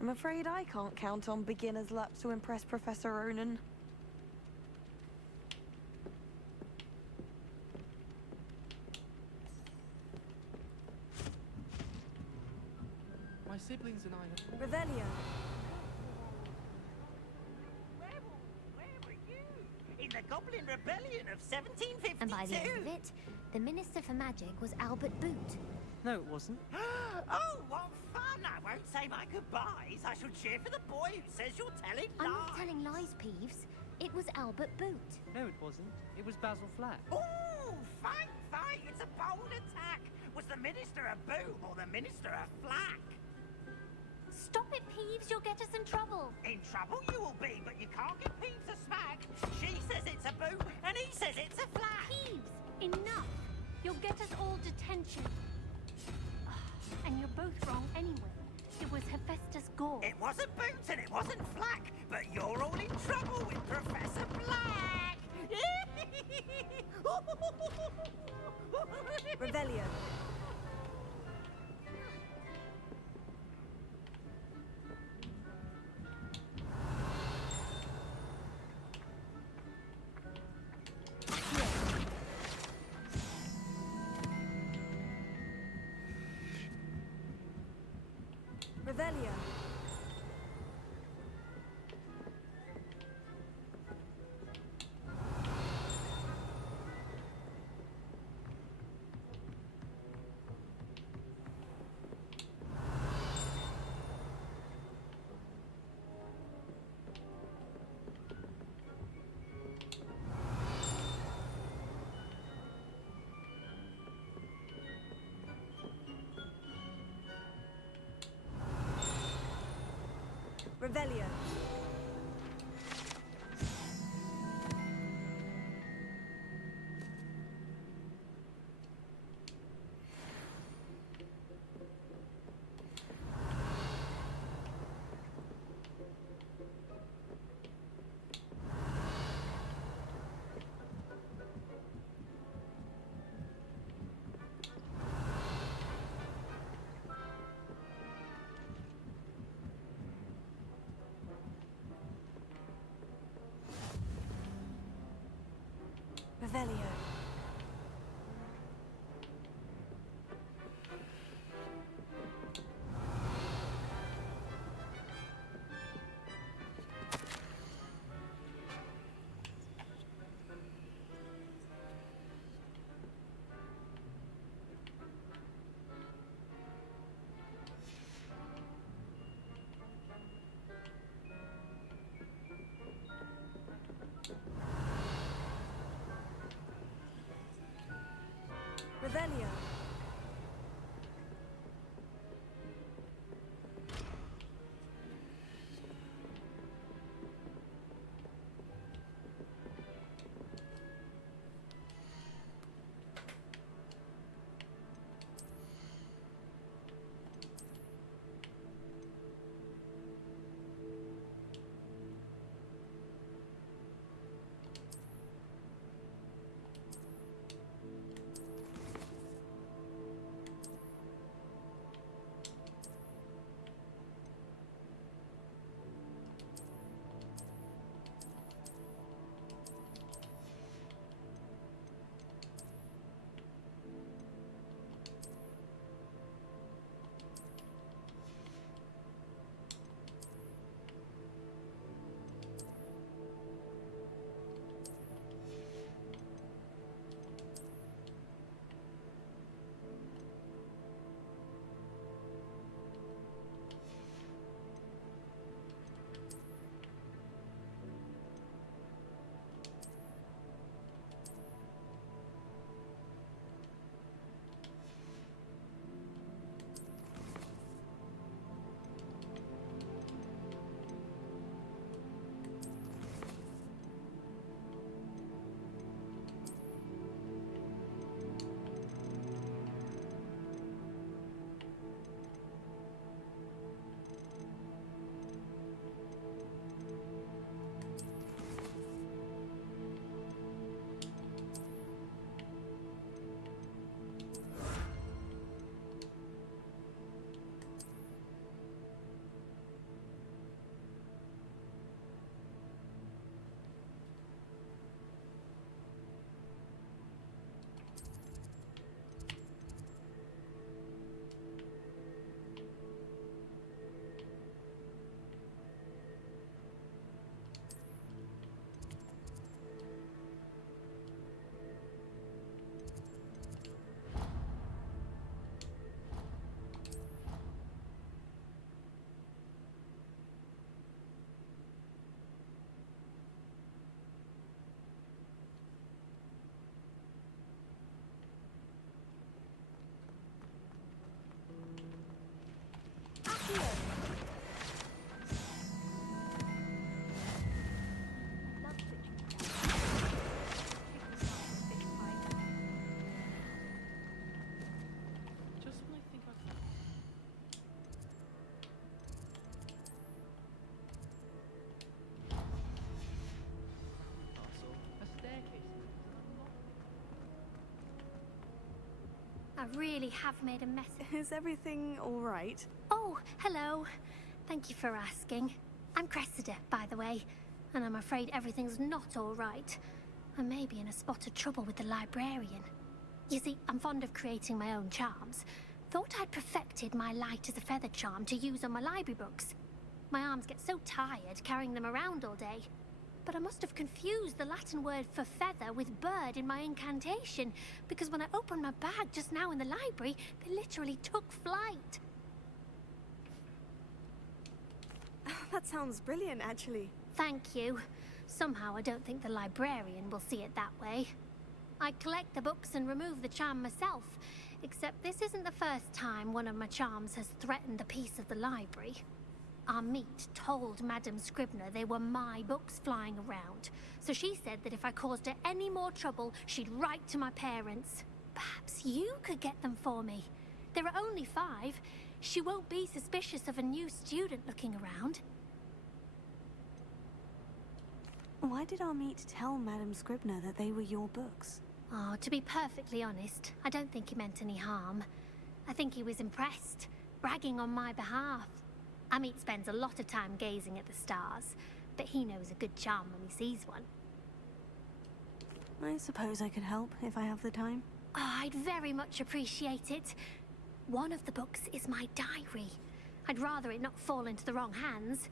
I'm afraid I can't count on beginner's luck to impress Professor Ronan. My siblings and I... Revelio. Where were you? In the Goblin Rebellion of 1752? And by the end of it, the Minister for Magic was Albert Boot. No, it wasn't. Oh, what fun! I won't say my goodbyes. I shall cheer for the boy who says you're telling lies. I'm not telling lies, Peeves. It was Albert Boot. No, it wasn't. It was Basil Flack. Oh, fight! It's a bold attack. Was the Minister a Boot or the Minister a Flack? Stop it, Peeves. You'll get us in trouble. In trouble you will be, but you can't give Peeves a smack. She says it's a Boot and he says it's a Flack. Peeves, enough. You'll get us all detention. And you're both wrong anyway. It was Hephaestus Gore. It wasn't Boot and it wasn't Flack, but you're all in trouble with Professor Black. Revelio. Revelio. Revelio. Revelio. Revelio. I really have made a mess. Is everything all right? Oh, hello. Thank you for asking. I'm Cressida, by the way, and I'm afraid everything's not all right. I may be in a spot of trouble with the librarian. You see, I'm fond of creating my own charms. Thought I'd perfected my light as a feather charm to use on my library books. My arms get so tired carrying them around all day. But I must have confused the Latin word for feather with bird in my incantation, because when I opened my bag just now in the library, they literally took flight. That sounds brilliant, actually. Thank you. Somehow I don't think the librarian will see it that way. I collect the books and remove the charm myself, except this isn't the first time one of my charms has threatened the peace of the library. Our meet told Madame Scribner they were my books flying around, so she said that if I caused her any more trouble, she'd write to my parents. Perhaps you could get them for me. There are only 5. She won't be suspicious of a new student looking around. Why did our meet tell Madame Scribner that they were your books? Oh, to be perfectly honest, I don't think he meant any harm. I think he was impressed, bragging on my behalf. Amit spends a lot of time gazing at the stars, but he knows a good charm when he sees one. I suppose I could help if I have the time. Oh, I'd very much appreciate it. One of the books is my diary. I'd rather it not fall into the wrong hands.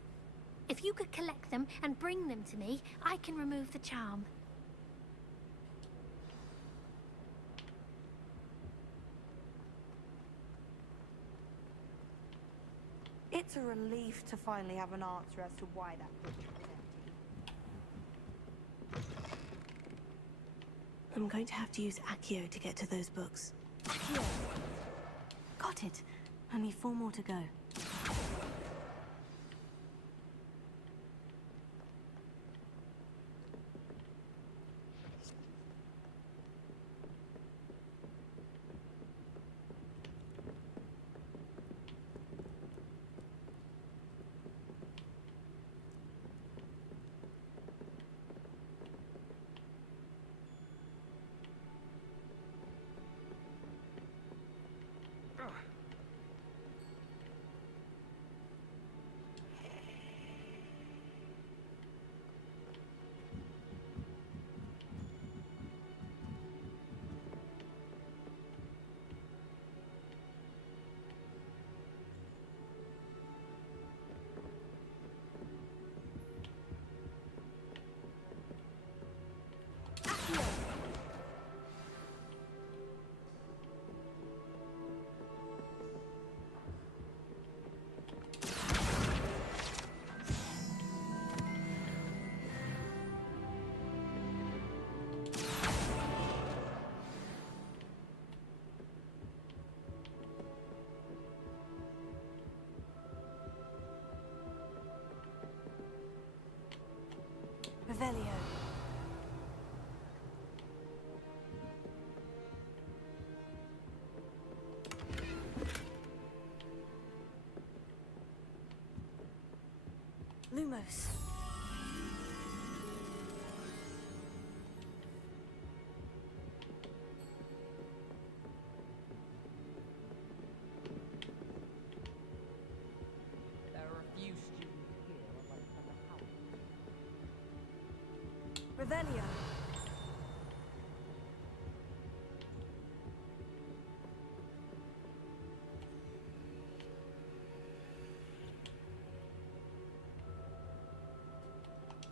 If you could collect them and bring them to me, I can remove the charm. It's a relief to finally have an answer as to why that book was empty. I'm going to have to use Accio to get to those books. Got it. Only 4 more to go. Revelio. Lumos. There are a few students here away from the house. Revelio.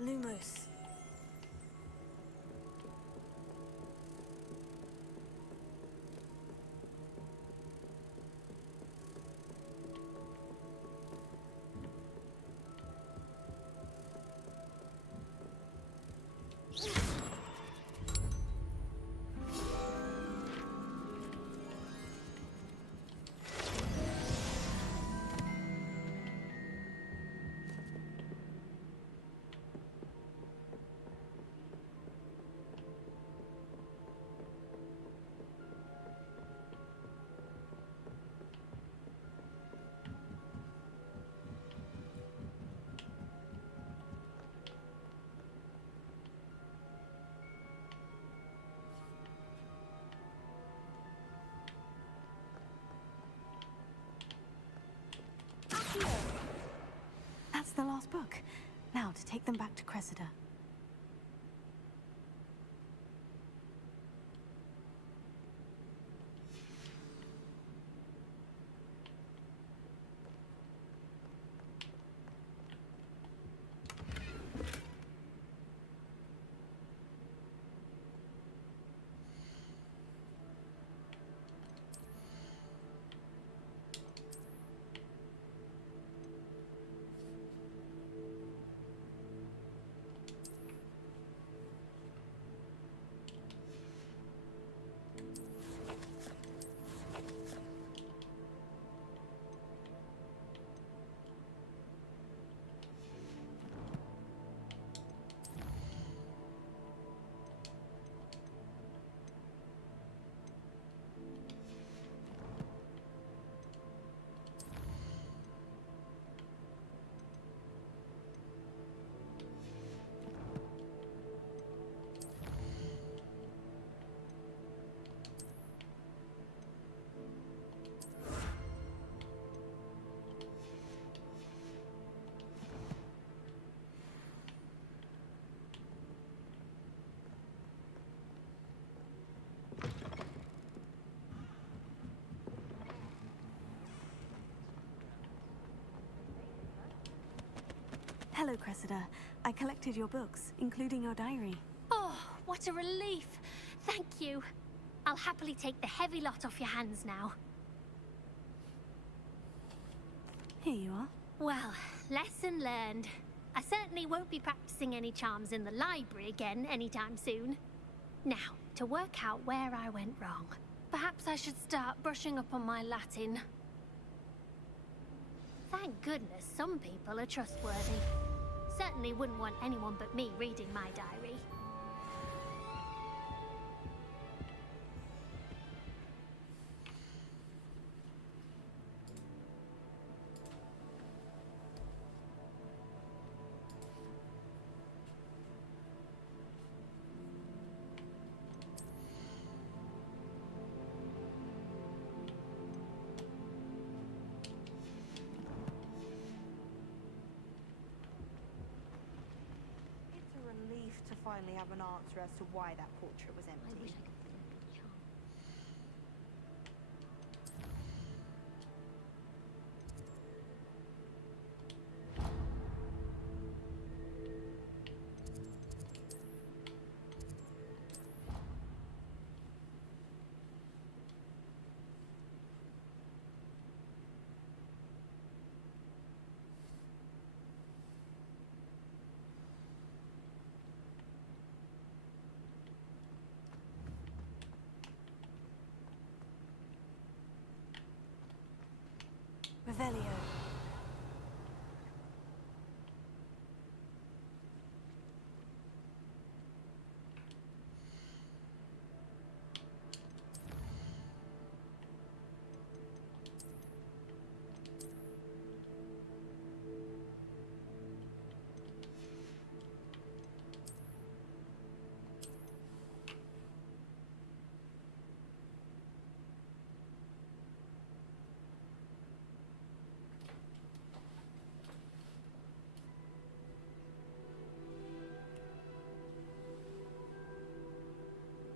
Lumos. That's the last book. Now to take them back to Cressida. Hello, Cressida. I collected your books, including your diary. Oh, what a relief. Thank you. I'll happily take the heavy lot off your hands now. Here you are. Well, lesson learned. I certainly won't be practicing any charms in the library again anytime soon. Now, to work out where I went wrong. Perhaps I should start brushing up on my Latin. Thank goodness some people are trustworthy. Certainly wouldn't want anyone but me reading my diary. It's a relief to finally have an answer as to why that portrait was empty. Revelio.